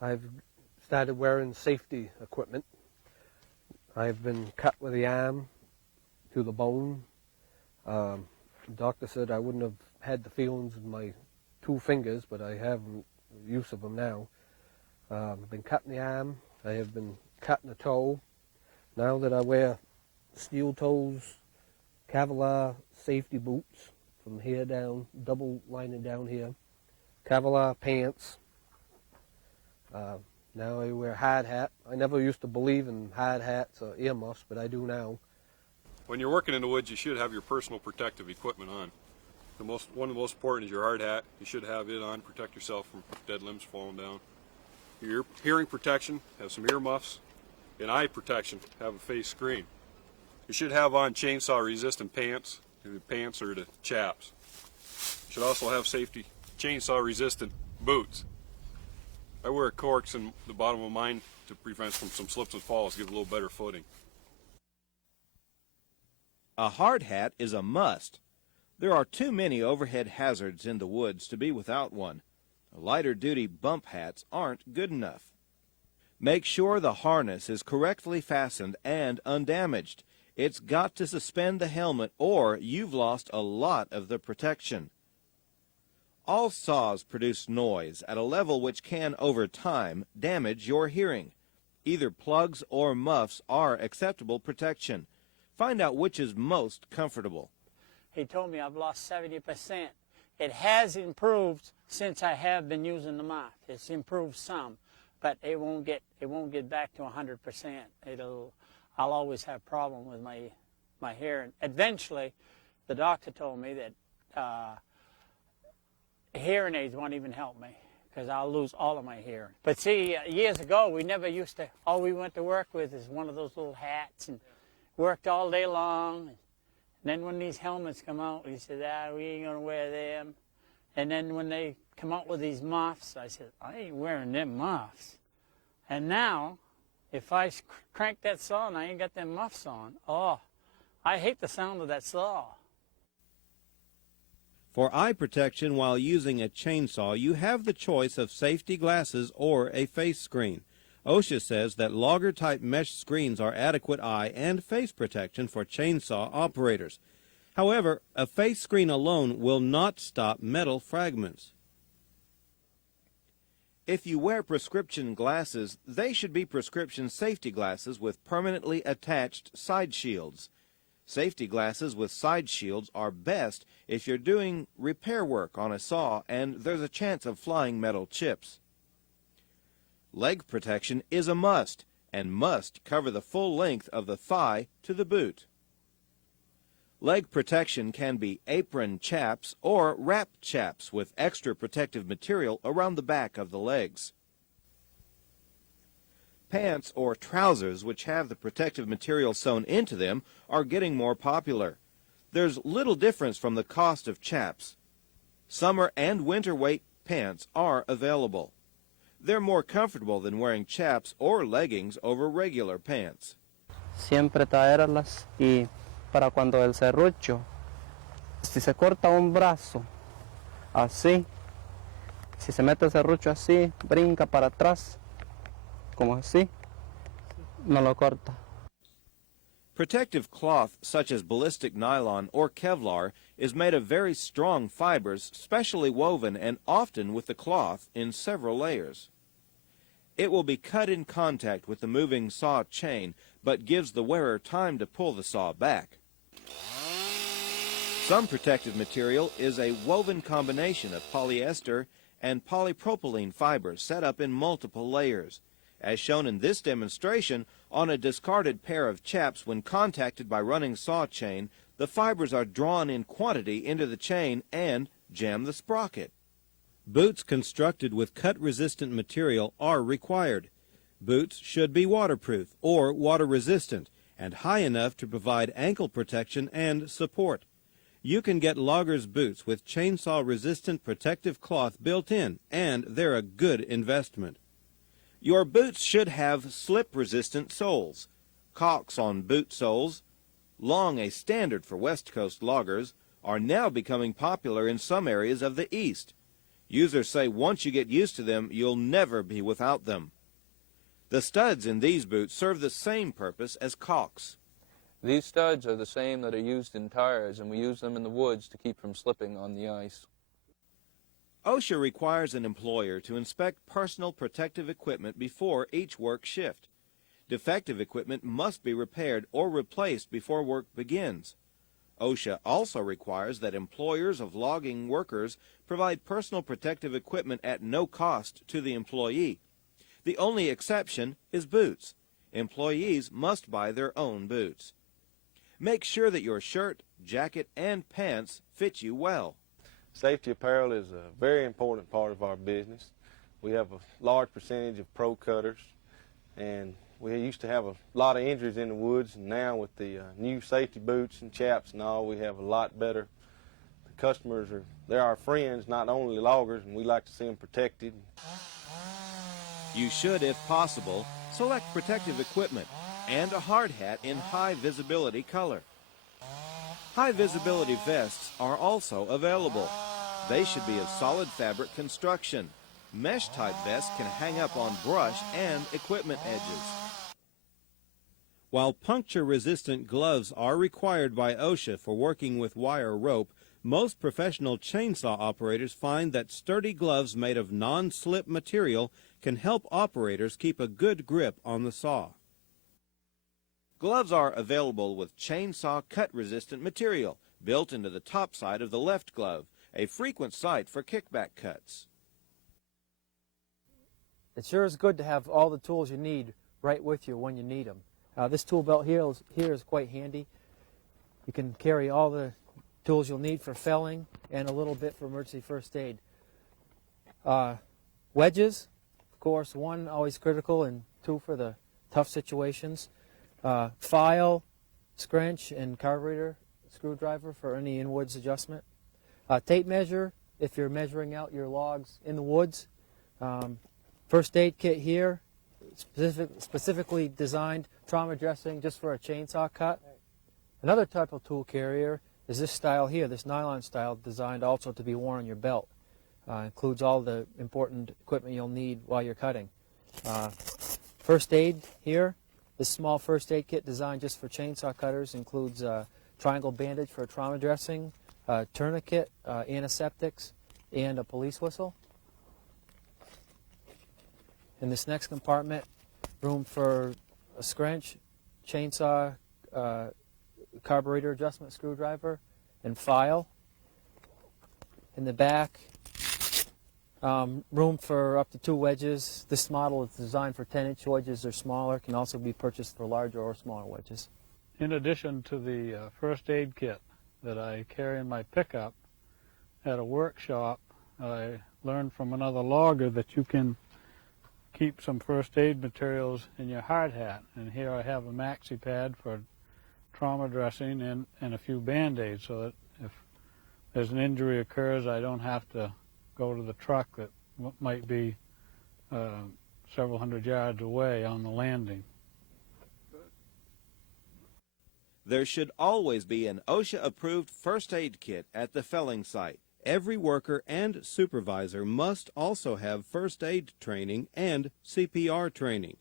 I've started wearing safety equipment. I've been cut with the arm to the bone. The doctor said I wouldn't have had the feelings in my 2 fingers, but I have use of them now. I've been cut in the arm. I have been cut in the toe. Now that I wear steel toes, Kevlar safety boots from here down, double lining down here, Kevlar pants. Now I wear hard hat. I never used to believe in hard hats or earmuffs, but I do now. When you're working in the woods, you should have your personal protective equipment on. One of the most important is your hard hat. You should have it on, protect yourself from dead limbs falling down. Your hearing protection, have some earmuffs, and eye protection, have a face screen. You should have on chainsaw resistant pants, the pants or the chaps. You should also have safety chainsaw resistant boots. I wear corks in the bottom of mine to prevent from some slips and falls, give a little better footing. A hard hat is a must. There are too many overhead hazards in the woods to be without one. Lighter-duty bump hats aren't good enough. Make sure the harness is correctly fastened and undamaged. It's got to suspend the helmet or you've lost a lot of the protection. All saws produce noise at a level which can, over time, damage your hearing. Either plugs or muffs are acceptable protection. Find out which is most comfortable. He told me I've lost 70%. It has improved since I have been using the muff. It's improved some, but it won't get back to 100%. I'll always have a problem with my hearing. Eventually, the doctor told me that hearing aids won't even help me because I'll lose all of my hearing. But see, years ago, we never used to, all we went to work with is one of those little hats and worked all day long. And then when these helmets come out, we said, we ain't going to wear them. And then when they come out with these muffs, I said, I ain't wearing them muffs. And now, if I crank that saw and I ain't got them muffs on, I hate the sound of that saw. For eye protection while using a chainsaw, you have the choice of safety glasses or a face screen. OSHA says that logger-type mesh screens are adequate eye and face protection for chainsaw operators. However, a face screen alone will not stop metal fragments. If you wear prescription glasses, they should be prescription safety glasses with permanently attached side shields. Safety glasses with side shields are best if you're doing repair work on a saw and there's a chance of flying metal chips. Leg protection is a must and must cover the full length of the thigh to the boot. Leg protection can be apron chaps or wrap chaps with extra protective material around the back of the legs. Pants or trousers which have the protective material sewn into them are getting more popular. There's little difference from the cost of chaps. Summer and winter weight pants are available. They're more comfortable than wearing chaps or leggings over regular pants. Siempre traerlas y para cuando el serrucho, si se corta un brazo, así, si se mete el serrucho así, brinca para atrás, como así, no lo corta. Protective cloth such as ballistic nylon or Kevlar is made of very strong fibers, specially woven and often with the cloth in several layers. It will be cut in contact with the moving saw chain, but gives the wearer time to pull the saw back. Some protective material is a woven combination of polyester and polypropylene fibers set up in multiple layers. As shown in this demonstration, on a discarded pair of chaps when contacted by running saw chain, the fibers are drawn in quantity into the chain and jam the sprocket. Boots constructed with cut-resistant material are required. Boots should be waterproof or water-resistant and high enough to provide ankle protection and support. You can get loggers' boots with chainsaw-resistant protective cloth built in, and they're a good investment. Your boots should have slip-resistant soles. Caulks on boot soles, long a standard for West Coast loggers, are now becoming popular in some areas of the East. Users say once you get used to them, you'll never be without them. The studs in these boots serve the same purpose as caulks. These studs are the same that are used in tires, and we use them in the woods to keep from slipping on the ice. OSHA requires an employer to inspect personal protective equipment before each work shift. Defective equipment must be repaired or replaced before work begins. OSHA also requires that employers of logging workers provide personal protective equipment at no cost to the employee. The only exception is boots. Employees must buy their own boots. Make sure that your shirt, jacket, and pants fit you well. Safety apparel is a very important part of our business. We have a large percentage of pro cutters, and we used to have a lot of injuries in the woods, and now with the new safety boots and chaps and all, we have a lot better. The customers they're our friends, not only loggers, and we like to see them protected. You should, if possible, select protective equipment and a hard hat in high visibility color. High visibility vests are also available. They should be of solid fabric construction. Mesh type vests can hang up on brush and equipment edges. While puncture-resistant gloves are required by OSHA for working with wire rope, most professional chainsaw operators find that sturdy gloves made of non-slip material can help operators keep a good grip on the saw. Gloves are available with chainsaw cut-resistant material built into the top side of the left glove, a frequent site for kickback cuts. It sure is good to have all the tools you need right with you when you need them. This tool belt here is quite handy. You can carry all the tools you'll need for felling and a little bit for emergency first aid. Wedges, of course, one always critical, and two for the tough situations. File, scrunch, and carburetor screwdriver for any in-woods adjustment. Tape measure if you're measuring out your logs in the woods. First aid kit here, specifically designed trauma dressing just for a chainsaw cut. Another type of tool carrier is this style here, this nylon style, designed also to be worn on your belt. Includes all the important equipment you'll need while you're cutting. First aid here, this small first aid kit designed just for chainsaw cutters includes a triangle bandage for trauma dressing, tourniquet, antiseptics, and a police whistle. In this next compartment, room for a scrunch, chainsaw, carburetor adjustment screwdriver, and file. In the back, room for up to 2 wedges. This model is designed for 10-inch wedges or smaller. Can also be purchased for larger or smaller wedges. In addition to the first aid kit that I carry in my pickup, at a workshop I learned from another logger that you can keep some first aid materials in your hard hat. And here I have a maxi pad for trauma dressing and a few band-aids, so that if there's an injury occurs, I don't have to go to the truck that might be several hundred yards away on the landing. There should always be an OSHA-approved first aid kit at the felling site. Every worker and supervisor must also have first aid training and CPR training.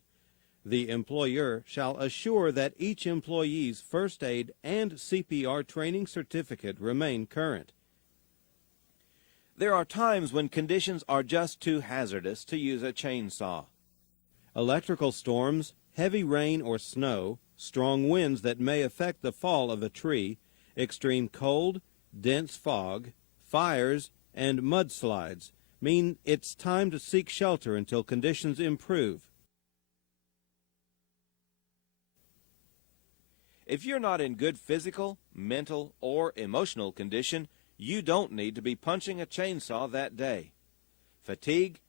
The employer shall assure that each employee's first aid and CPR training certificate remain current. There are times when conditions are just too hazardous to use a chainsaw. Electrical storms, heavy rain or snow, strong winds that may affect the fall of a tree, extreme cold, dense fog, fires, and mudslides mean it's time to seek shelter until conditions improve. If you're not in good physical, mental, or emotional condition, you don't need to be punching a chainsaw that day. Fatigue,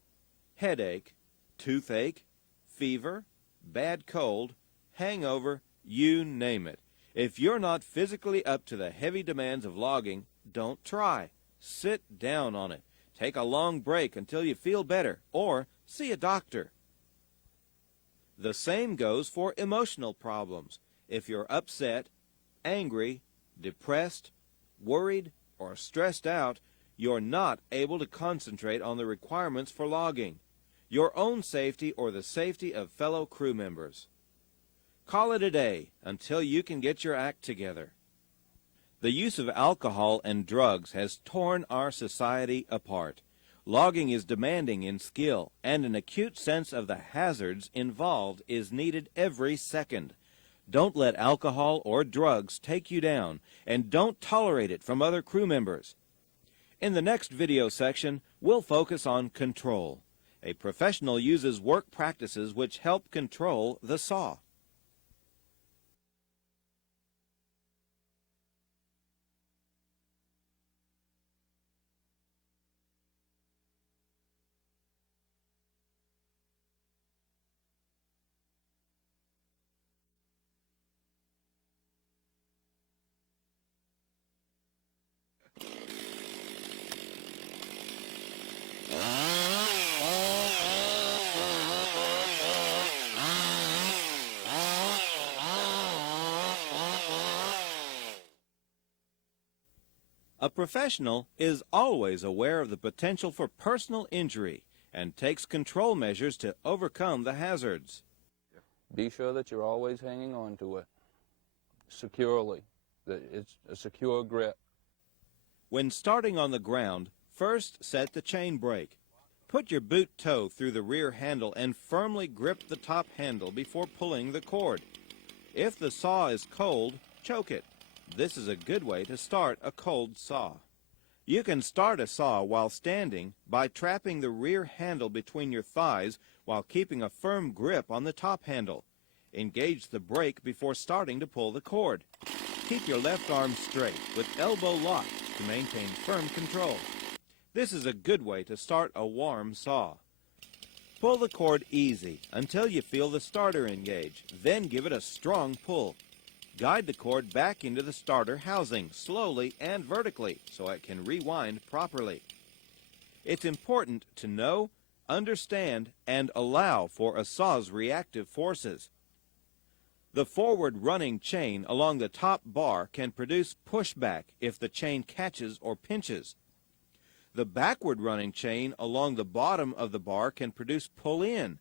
headache, toothache, fever, bad cold, hangover, you name it. If you're not physically up to the heavy demands of logging, don't try. Sit down on it. Take a long break until you feel better, or see a doctor. The same goes for emotional problems. If you're upset, angry, depressed, worried, or stressed out, you're not able to concentrate on the requirements for logging, your own safety or the safety of fellow crew members. Call it a day until you can get your act together. The use of alcohol and drugs has torn our society apart. Logging is demanding in skill, and an acute sense of the hazards involved is needed every second. Don't let alcohol or drugs take you down, and don't tolerate it from other crew members. In the next video section, we'll focus on control. A professional uses work practices which help control the saw. A professional is always aware of the potential for personal injury and takes control measures to overcome the hazards. Be sure that you're always hanging on to it securely, that it's a secure grip. When starting on the ground, first set the chain brake. Put your boot toe through the rear handle and firmly grip the top handle before pulling the cord. If the saw is cold, choke it. This is a good way to start a cold saw. You can start a saw while standing by trapping the rear handle between your thighs while keeping a firm grip on the top handle. Engage the brake before starting to pull the cord. Keep your left arm straight with elbow locked to maintain firm control. This is a good way to start a warm saw. Pull the cord easy until you feel the starter engage, then give it a strong pull. Guide the cord back into the starter housing slowly and vertically so it can rewind properly. It's important to know, understand, and allow for a saw's reactive forces. The forward running chain along the top bar can produce pushback if the chain catches or pinches. The backward running chain along the bottom of the bar can produce pull-in.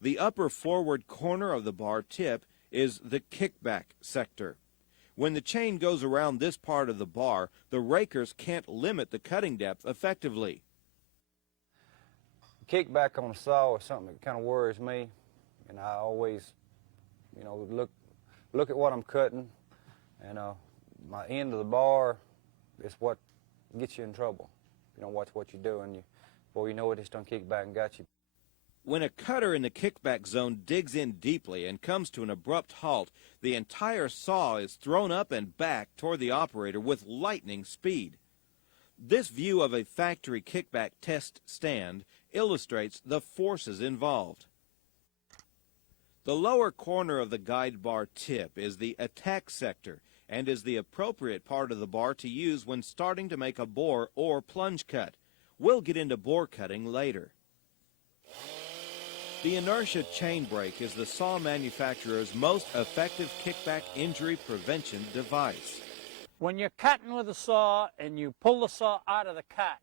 The upper forward corner of the bar tip is the kickback sector. When the chain goes around this part of the bar, the rakers can't limit the cutting depth effectively. Kickback on the saw is something that kind of worries me, and I always, look at what I'm cutting, and my end of the bar is what gets you in trouble. You don't watch what you're doing, before you know it, it's done kick back and got you. When a cutter in the kickback zone digs in deeply and comes to an abrupt halt, the entire saw is thrown up and back toward the operator with lightning speed. This view of a factory kickback test stand illustrates the forces involved. The lower corner of the guide bar tip is the attack sector and is the appropriate part of the bar to use when starting to make a bore or plunge cut. We'll get into bore cutting later. The inertia chain brake is the saw manufacturer's most effective kickback injury prevention device. When you're cutting with a saw and you pull the saw out of the cut,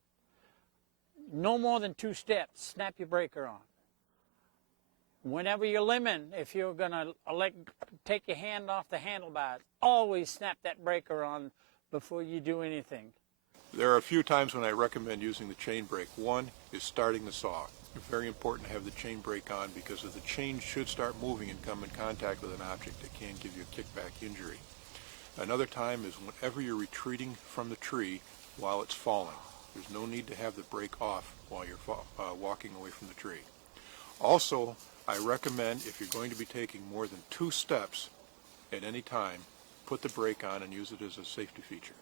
no more than 2 steps, snap your breaker on. Whenever you're limbing, if you're going to take your hand off the handlebars, always snap that breaker on before you do anything. There are a few times when I recommend using the chain brake. One is starting the saw. It's very important to have the chain brake on because if the chain should start moving and come in contact with an object, it can give you a kickback injury. Another time is whenever you're retreating from the tree while it's falling. There's no need to have the brake off while you're walking away from the tree. Also, I recommend if you're going to be taking more than 2 steps at any time, put the brake on and use it as a safety feature.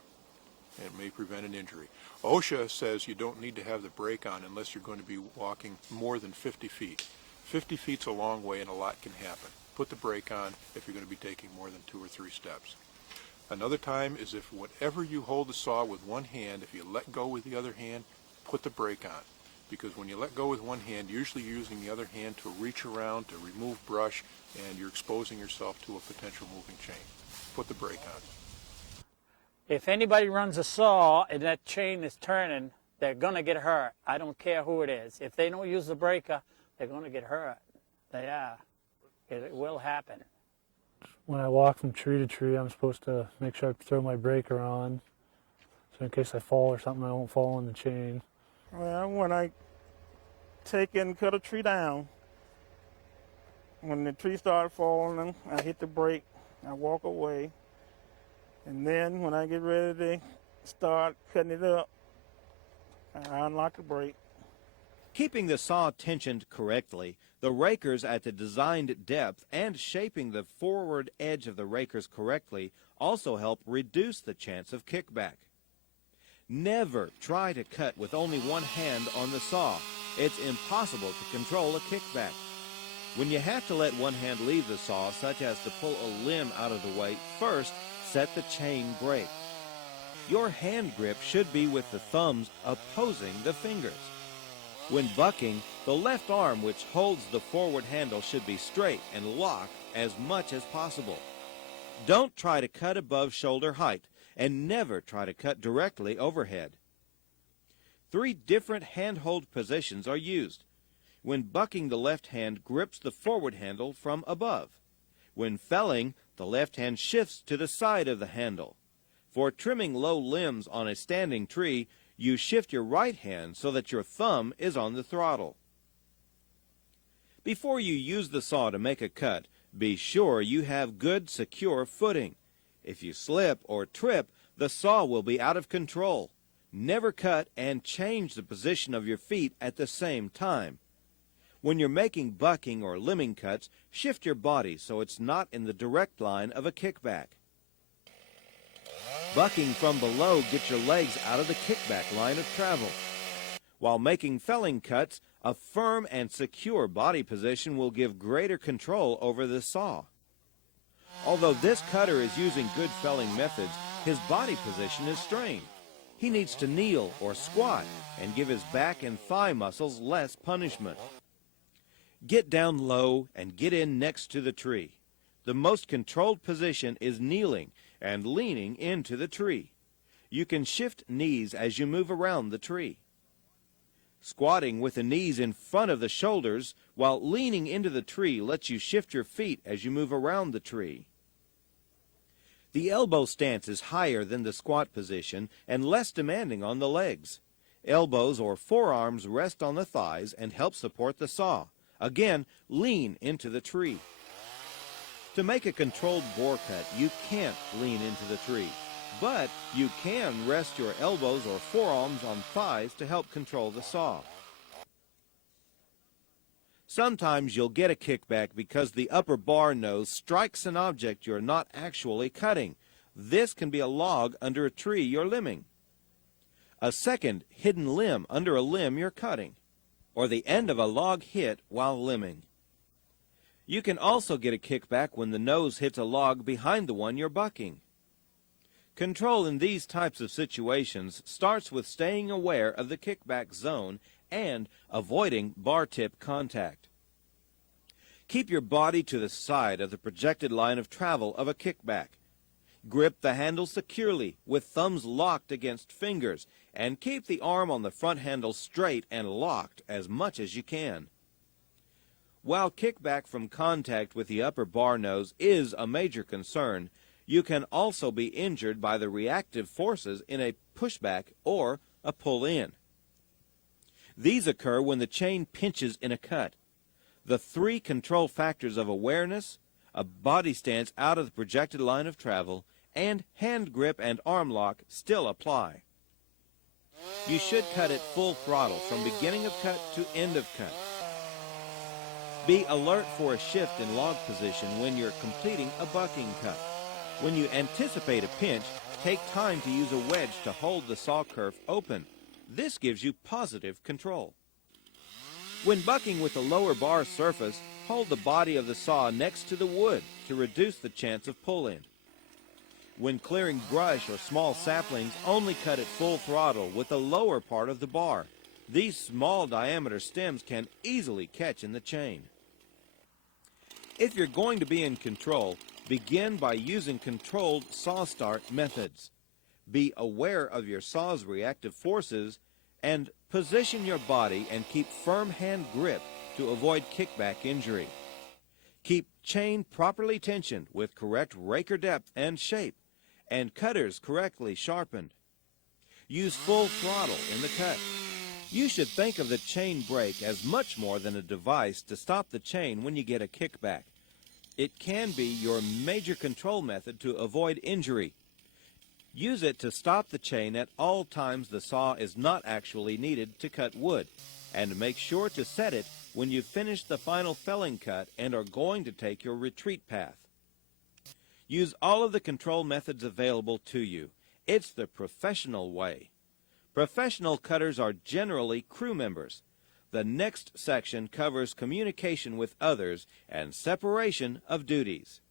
It may prevent an injury. OSHA says you don't need to have the brake on unless you're going to be walking more than 50 feet. 50 feet's a long way and a lot can happen. Put the brake on if you're going to be taking more than 2 or 3 steps. Another time is if whatever you hold the saw with one hand, if you let go with the other hand, put the brake on. Because when you let go with one hand, usually you're using the other hand to reach around, to remove brush, and you're exposing yourself to a potential moving chain. Put the brake on. If anybody runs a saw and that chain is turning, they're going to get hurt. I don't care who it is. If they don't use the breaker, they're going to get hurt. They are. It will happen. When I walk from tree to tree, I'm supposed to make sure I throw my breaker on, so in case I fall or something, I won't fall in the chain. Well, when I take and cut a tree down, when the tree starts falling, I hit the brake, I walk away, and then when I get ready to start cutting it up, I unlock the brake. Keeping the saw tensioned correctly, the rakers at the designed depth, and shaping the forward edge of the rakers correctly also help reduce the chance of kickback. Never try to cut with only one hand on the saw. It's impossible to control a kickback. When you have to let one hand leave the saw, such as to pull a limb out of the way, first set the chain brake. Your hand grip should be with the thumbs opposing the fingers. When bucking, the left arm which holds the forward handle should be straight and locked as much as possible. Don't try to cut above shoulder height, and never try to cut directly overhead. 3 different handhold positions are used. When bucking, the left hand grips the forward handle from above. When felling, the left hand shifts to the side of the handle. For trimming low limbs on a standing tree, you shift your right hand so that your thumb is on the throttle. Before you use the saw to make a cut, be sure you have good, secure footing. If you slip or trip, the saw will be out of control. Never cut and change the position of your feet at the same time. When you're making bucking or limbing cuts, shift your body so it's not in the direct line of a kickback. Bucking from below gets your legs out of the kickback line of travel. While making felling cuts, a firm and secure body position will give greater control over the saw. Although this cutter is using good felling methods, his body position is strained. He needs to kneel or squat and give his back and thigh muscles less punishment. Get down low and get in next to the tree. The most controlled position is kneeling and leaning into the tree. You can shift knees as you move around the tree. Squatting with the knees in front of the shoulders while leaning into the tree lets you shift your feet as you move around the tree. The elbow stance is higher than the squat position and less demanding on the legs. Elbows or forearms rest on the thighs and help support the saw. Again, lean into the tree. To make a controlled bore cut, you can't lean into the tree, but you can rest your elbows or forearms on thighs to help control the saw. Sometimes you'll get a kickback because the upper bar nose strikes an object you're not actually cutting. This can be a log under a tree you're limbing, a second hidden limb under a limb you're cutting, or the end of a log hit while limbing. You can also get a kickback when the nose hits a log behind the one you're bucking. Control in these types of situations starts with staying aware of the kickback zone and avoiding bar tip contact. Keep your body to the side of the projected line of travel of a kickback. Grip the handle securely with thumbs locked against fingers, and keep the arm on the front handle straight and locked as much as you can. While kickback from contact with the upper bar nose is a major concern, you can also be injured by the reactive forces in a pushback or a pull-in. These occur when the chain pinches in a cut. The 3 control factors of awareness, a body stance out of the projected line of travel, and hand grip and arm lock still apply. You should cut at full throttle from beginning of cut to end of cut. Be alert for a shift in log position when you're completing a bucking cut. When you anticipate a pinch, take time to use a wedge to hold the saw kerf open. This gives you positive control. When bucking with the lower bar surface, hold the body of the saw next to the wood to reduce the chance of pull-in. When clearing brush or small saplings, only cut at full throttle with the lower part of the bar. These small diameter stems can easily catch in the chain. If you're going to be in control, begin by using controlled saw start methods. Be aware of your saw's reactive forces, and position your body and keep firm hand grip to avoid kickback injury. Keep chain properly tensioned with correct raker depth and shape, and cutters correctly sharpened. Use full throttle in the cut. You should think of the chain brake as much more than a device to stop the chain when you get a kickback. It can be your major control method to avoid injury. Use it to stop the chain at all times the saw is not actually needed to cut wood, and make sure to set it when you've finished the final felling cut and are going to take your retreat path. Use all of the control methods available to you. It's the professional way. Professional cutters are generally crew members. The next section covers communication with others and separation of duties.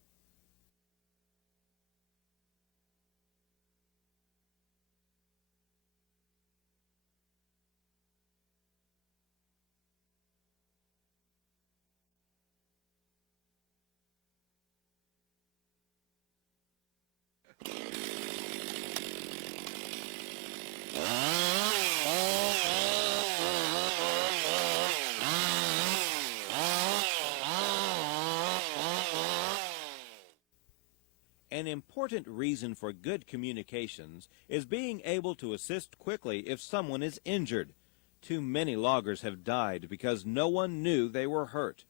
An important reason for good communications is being able to assist quickly if someone is injured. Too many loggers have died because no one knew they were hurt.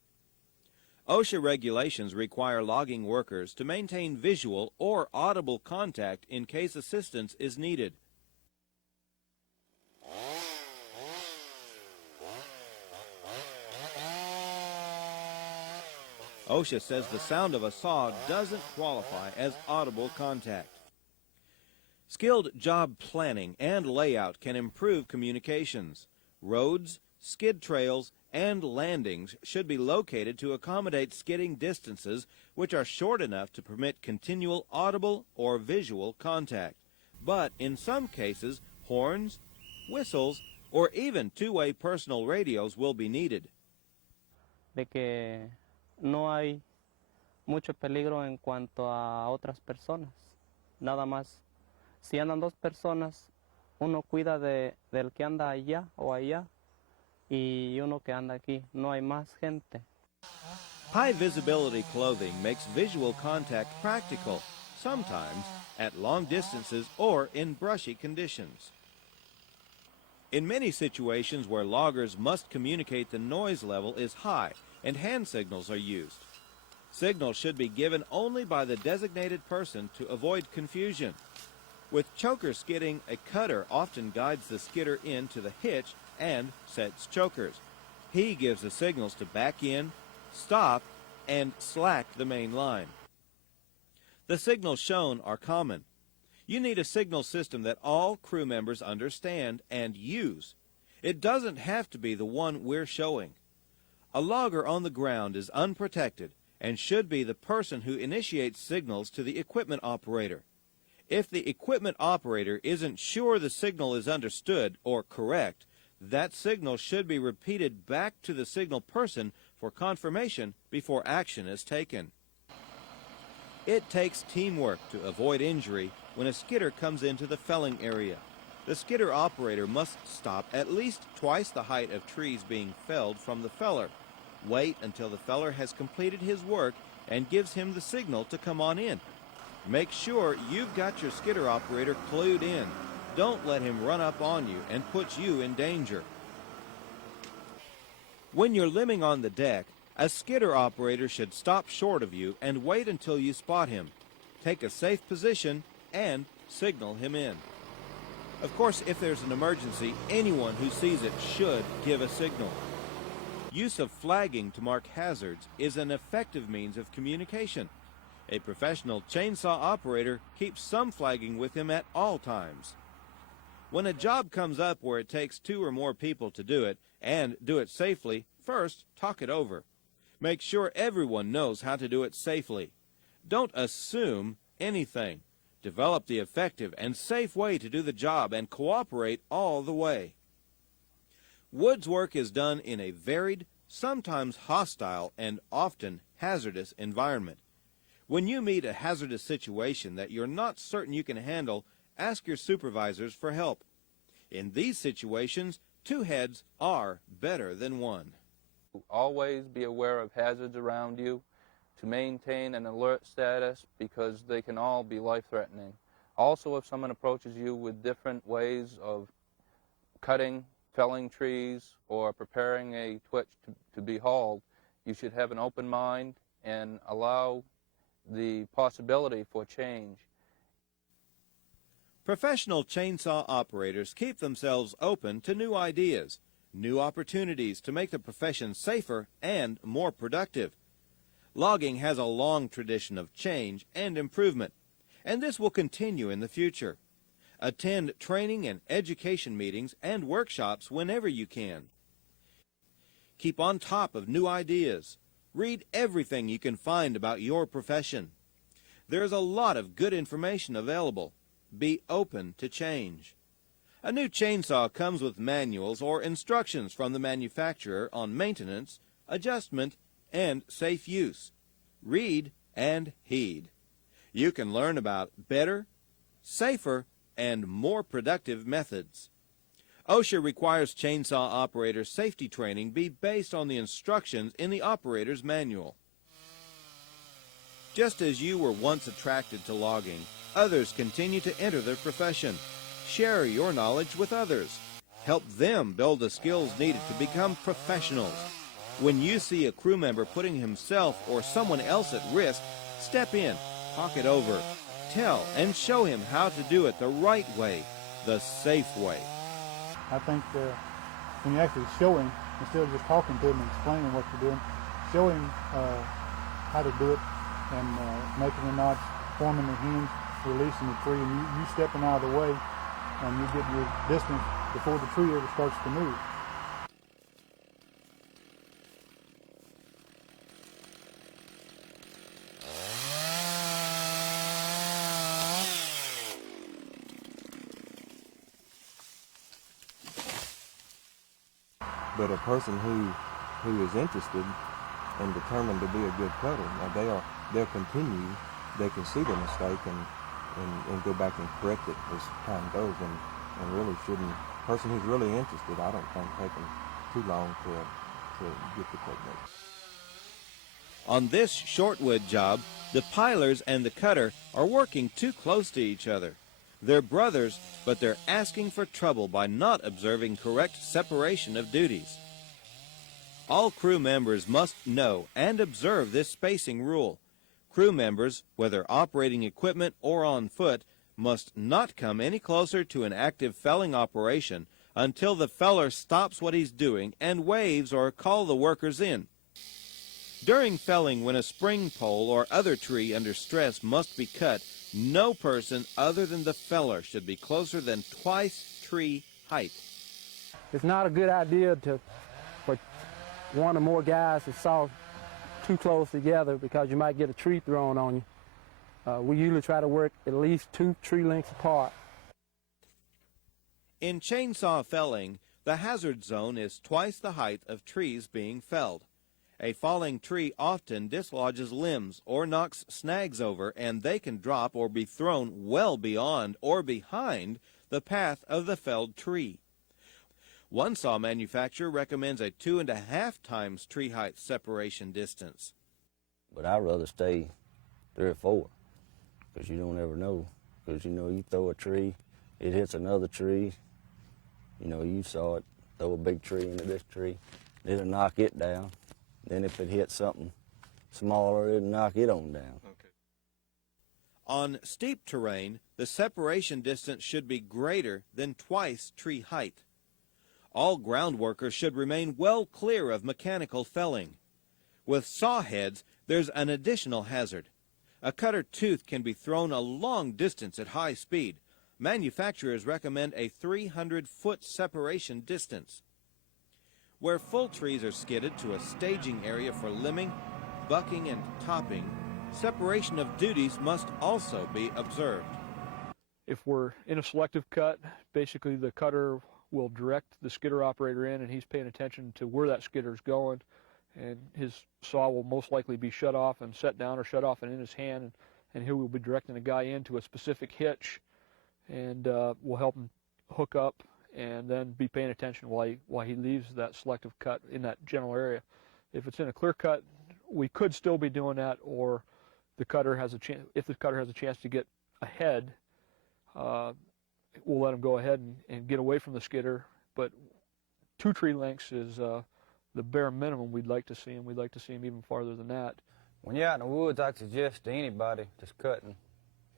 OSHA regulations require logging workers to maintain visual or audible contact in case assistance is needed. OSHA says the sound of a saw doesn't qualify as audible contact. Skilled job planning and layout can improve communications. Roads, skid trails, and landings should be located to accommodate skidding distances which are short enough to permit continual audible or visual contact. But in some cases, horns, whistles, or even two-way personal radios will be needed. De que no hay mucho peligro en cuanto a otras personas. Nada más, si andan dos personas, uno cuida del que anda allá o allá y uno que anda aquí. No hay más gente. High visibility clothing makes visual contact practical, sometimes at long distances or in brushy conditions. In many situations where loggers must communicate, the noise level is high and hand signals are used. Signals should be given only by the designated person to avoid confusion. With choker skidding, a cutter often guides the skidder in to the hitch and sets chokers. He gives the signals to back in, stop, and slack the main line. The signals shown are common. You need a signal system that all crew members understand and use. It doesn't have to be the one we're showing. A logger on the ground is unprotected and should be the person who initiates signals to the equipment operator. If the equipment operator isn't sure the signal is understood or correct, that signal should be repeated back to the signal person for confirmation before action is taken. It takes teamwork to avoid injury when a skidder comes into the felling area. The skidder operator must stop at least twice the height of trees being felled from the feller. Wait until the feller has completed his work and gives him the signal to come on in. Make sure you've got your skidder operator clued in. Don't let him run up on you and put you in danger. When you're limbing on the deck, a skidder operator should stop short of you and wait until you spot him. Take a safe position and signal him in. Of course, if there's an emergency, anyone who sees it should give a signal. Use of flagging to mark hazards is an effective means of communication. A professional chainsaw operator keeps some flagging with him at all times. When a job comes up where it takes 2 or more people to do it, and do it safely, first talk it over. Make sure everyone knows how to do it safely. Don't assume anything. Develop the effective and safe way to do the job and cooperate all the way. Woods work is done in a varied, sometimes hostile, and often hazardous environment. When you meet a hazardous situation that you're not certain you can handle, ask your supervisors for help. In these situations, 2 heads are better than 1. Always be aware of hazards around you, to maintain an alert status because they can all be life-threatening. Also, if someone approaches you with different ways of cutting, felling trees, or preparing a twitch to be hauled, you should have an open mind and allow the possibility for change. Professional chainsaw operators keep themselves open to new ideas, new opportunities to make the profession safer and more productive. Logging has a long tradition of change and improvement, and this will continue in the future. Attend training and education meetings and workshops whenever you can. Keep on top of new ideas. Read everything you can find about your profession. There's a lot of good information available. Be open to change. A new chainsaw comes with manuals or instructions from the manufacturer on maintenance, adjustment, and safe use. Read and heed. You can learn about better, safer, and more productive methods. OSHA requires chainsaw operators' safety training be based on the instructions in the operator's manual. Just as you were once attracted to logging, others continue to enter the profession. Share your knowledge with others. Help them build the skills needed to become professionals. When you see a crew member putting himself or someone else at risk, step in, talk it over. Tell and show him how to do it the right way, the safe way. I think when you actually show him, instead of just talking to him and explaining what you're doing, show him how to do it and making the knots, forming the hinge, releasing the tree, and you stepping out of the way, and you get your distance before the tree ever starts to move. But a person who is interested and determined to be a good cutter, now they'll continue. They can see the mistake and go back and correct it as time goes, and really shouldn't. A person who's really interested, I don't think taking too long to get the technique. On this shortwood job, the pilers and the cutter are working too close to each other. They're brothers, but they're asking for trouble by not observing correct separation of duties. All crew members must know and observe this spacing rule. Crew members, whether operating equipment or on foot, must not come any closer to an active felling operation until the feller stops what he's doing and waves or call the workers in. During felling, when a spring pole or other tree under stress must be cut, no person other than the feller should be closer than twice tree height. It's not a good idea for one or more guys to saw too close together because you might get a tree thrown on you. We usually try to work at least 2 tree lengths apart. In chainsaw felling, the hazard zone is twice the height of trees being felled. A falling tree often dislodges limbs or knocks snags over, and they can drop or be thrown well beyond or behind the path of the felled tree. One saw manufacturer recommends a 2.5 times tree height separation distance. But I'd rather stay 3 or 4, because you don't ever know. Because, you throw a tree, it hits another tree. You saw it throw a big tree into this tree, it'll knock it down. Then if it hits something smaller, it'll knock it on down. Okay. On steep terrain, the separation distance should be greater than twice tree height. All ground workers should remain well clear of mechanical felling. With saw heads, there's an additional hazard. A cutter tooth can be thrown a long distance at high speed. Manufacturers recommend a 300-foot separation distance. Where full trees are skidded to a staging area for limbing, bucking, and topping, separation of duties must also be observed. If we're in a selective cut, basically the cutter will direct the skidder operator in, and he's paying attention to where that skidder's going, and his saw will most likely be shut off and set down or shut off and in his hand, and he will be directing the guy into a specific hitch, and we'll help him hook up and then be paying attention while he leaves that selective cut in that general area. If it's in a clear cut, we could still be doing that, or the cutter has a chance. If the cutter has a chance to get ahead, we'll let him go ahead and get away from the skidder. But 2 tree lengths is the bare minimum we'd like to see him. We'd like to see him even farther than that. When you're out in the woods, I suggest to anybody just cutting,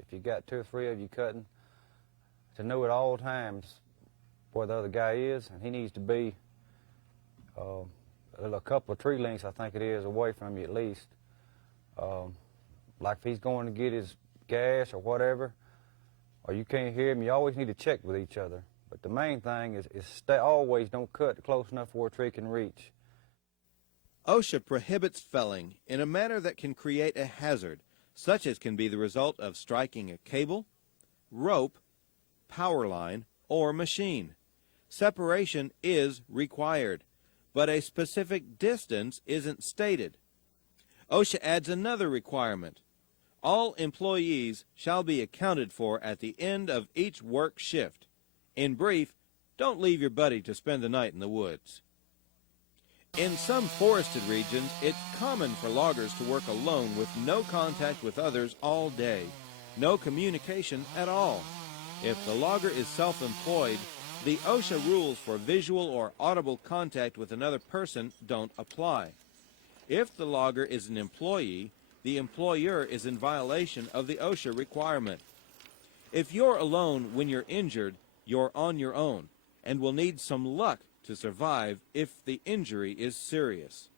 if you got 2 or 3 of you cutting, to know at all times where the other guy is, and he needs to be a couple of tree lengths, I think it is, away from you at least. Like if he's going to get his gas or whatever, or you can't hear him, you always need to check with each other. But the main thing is always don't cut close enough where a tree can reach. OSHA prohibits felling in a manner that can create a hazard, such as can be the result of striking a cable, rope, power line, or machine. Separation is required, but a specific distance isn't stated. OSHA adds another requirement. All employees shall be accounted for at the end of each work shift. In brief, don't leave your buddy to spend the night in the woods. In some forested regions, it's common for loggers to work alone with no contact with others all day, no communication at all. If the logger is self-employed, the OSHA rules for visual or audible contact with another person don't apply. If the logger is an employee, the employer is in violation of the OSHA requirement. If you're alone when you're injured, you're on your own and will need some luck to survive if the injury is serious.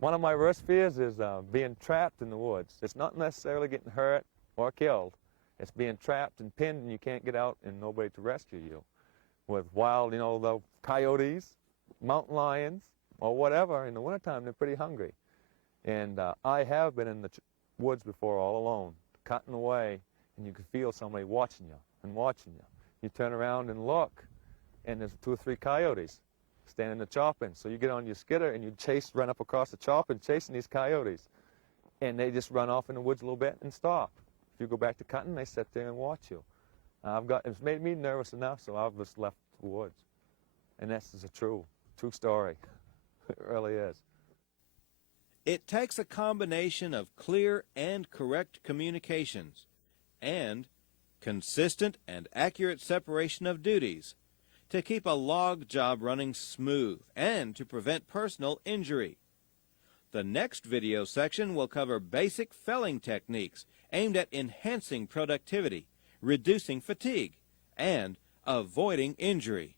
One of my worst fears is being trapped in the woods. It's not necessarily getting hurt or killed. It's being trapped and pinned and you can't get out and nobody to rescue you. With wild, the coyotes, mountain lions, or whatever, in the wintertime they're pretty hungry. And I have been in the woods before all alone, cutting away, and you can feel somebody watching you and watching you. You turn around and look, and there's 2 or 3 coyotes standing in the chopping. So you get on your skidder and you run up across the chopping, chasing these coyotes. And they just run off in the woods a little bit and stop. If you go back to cutting, they sit there and watch you. It's made me nervous enough, so I've just left the woods. And this is a true story. It really is. It takes a combination of clear and correct communications and consistent and accurate separation of duties to keep a log job running smooth and to prevent personal injury. The next video section will cover basic felling techniques aimed at enhancing productivity, reducing fatigue, and avoiding injury.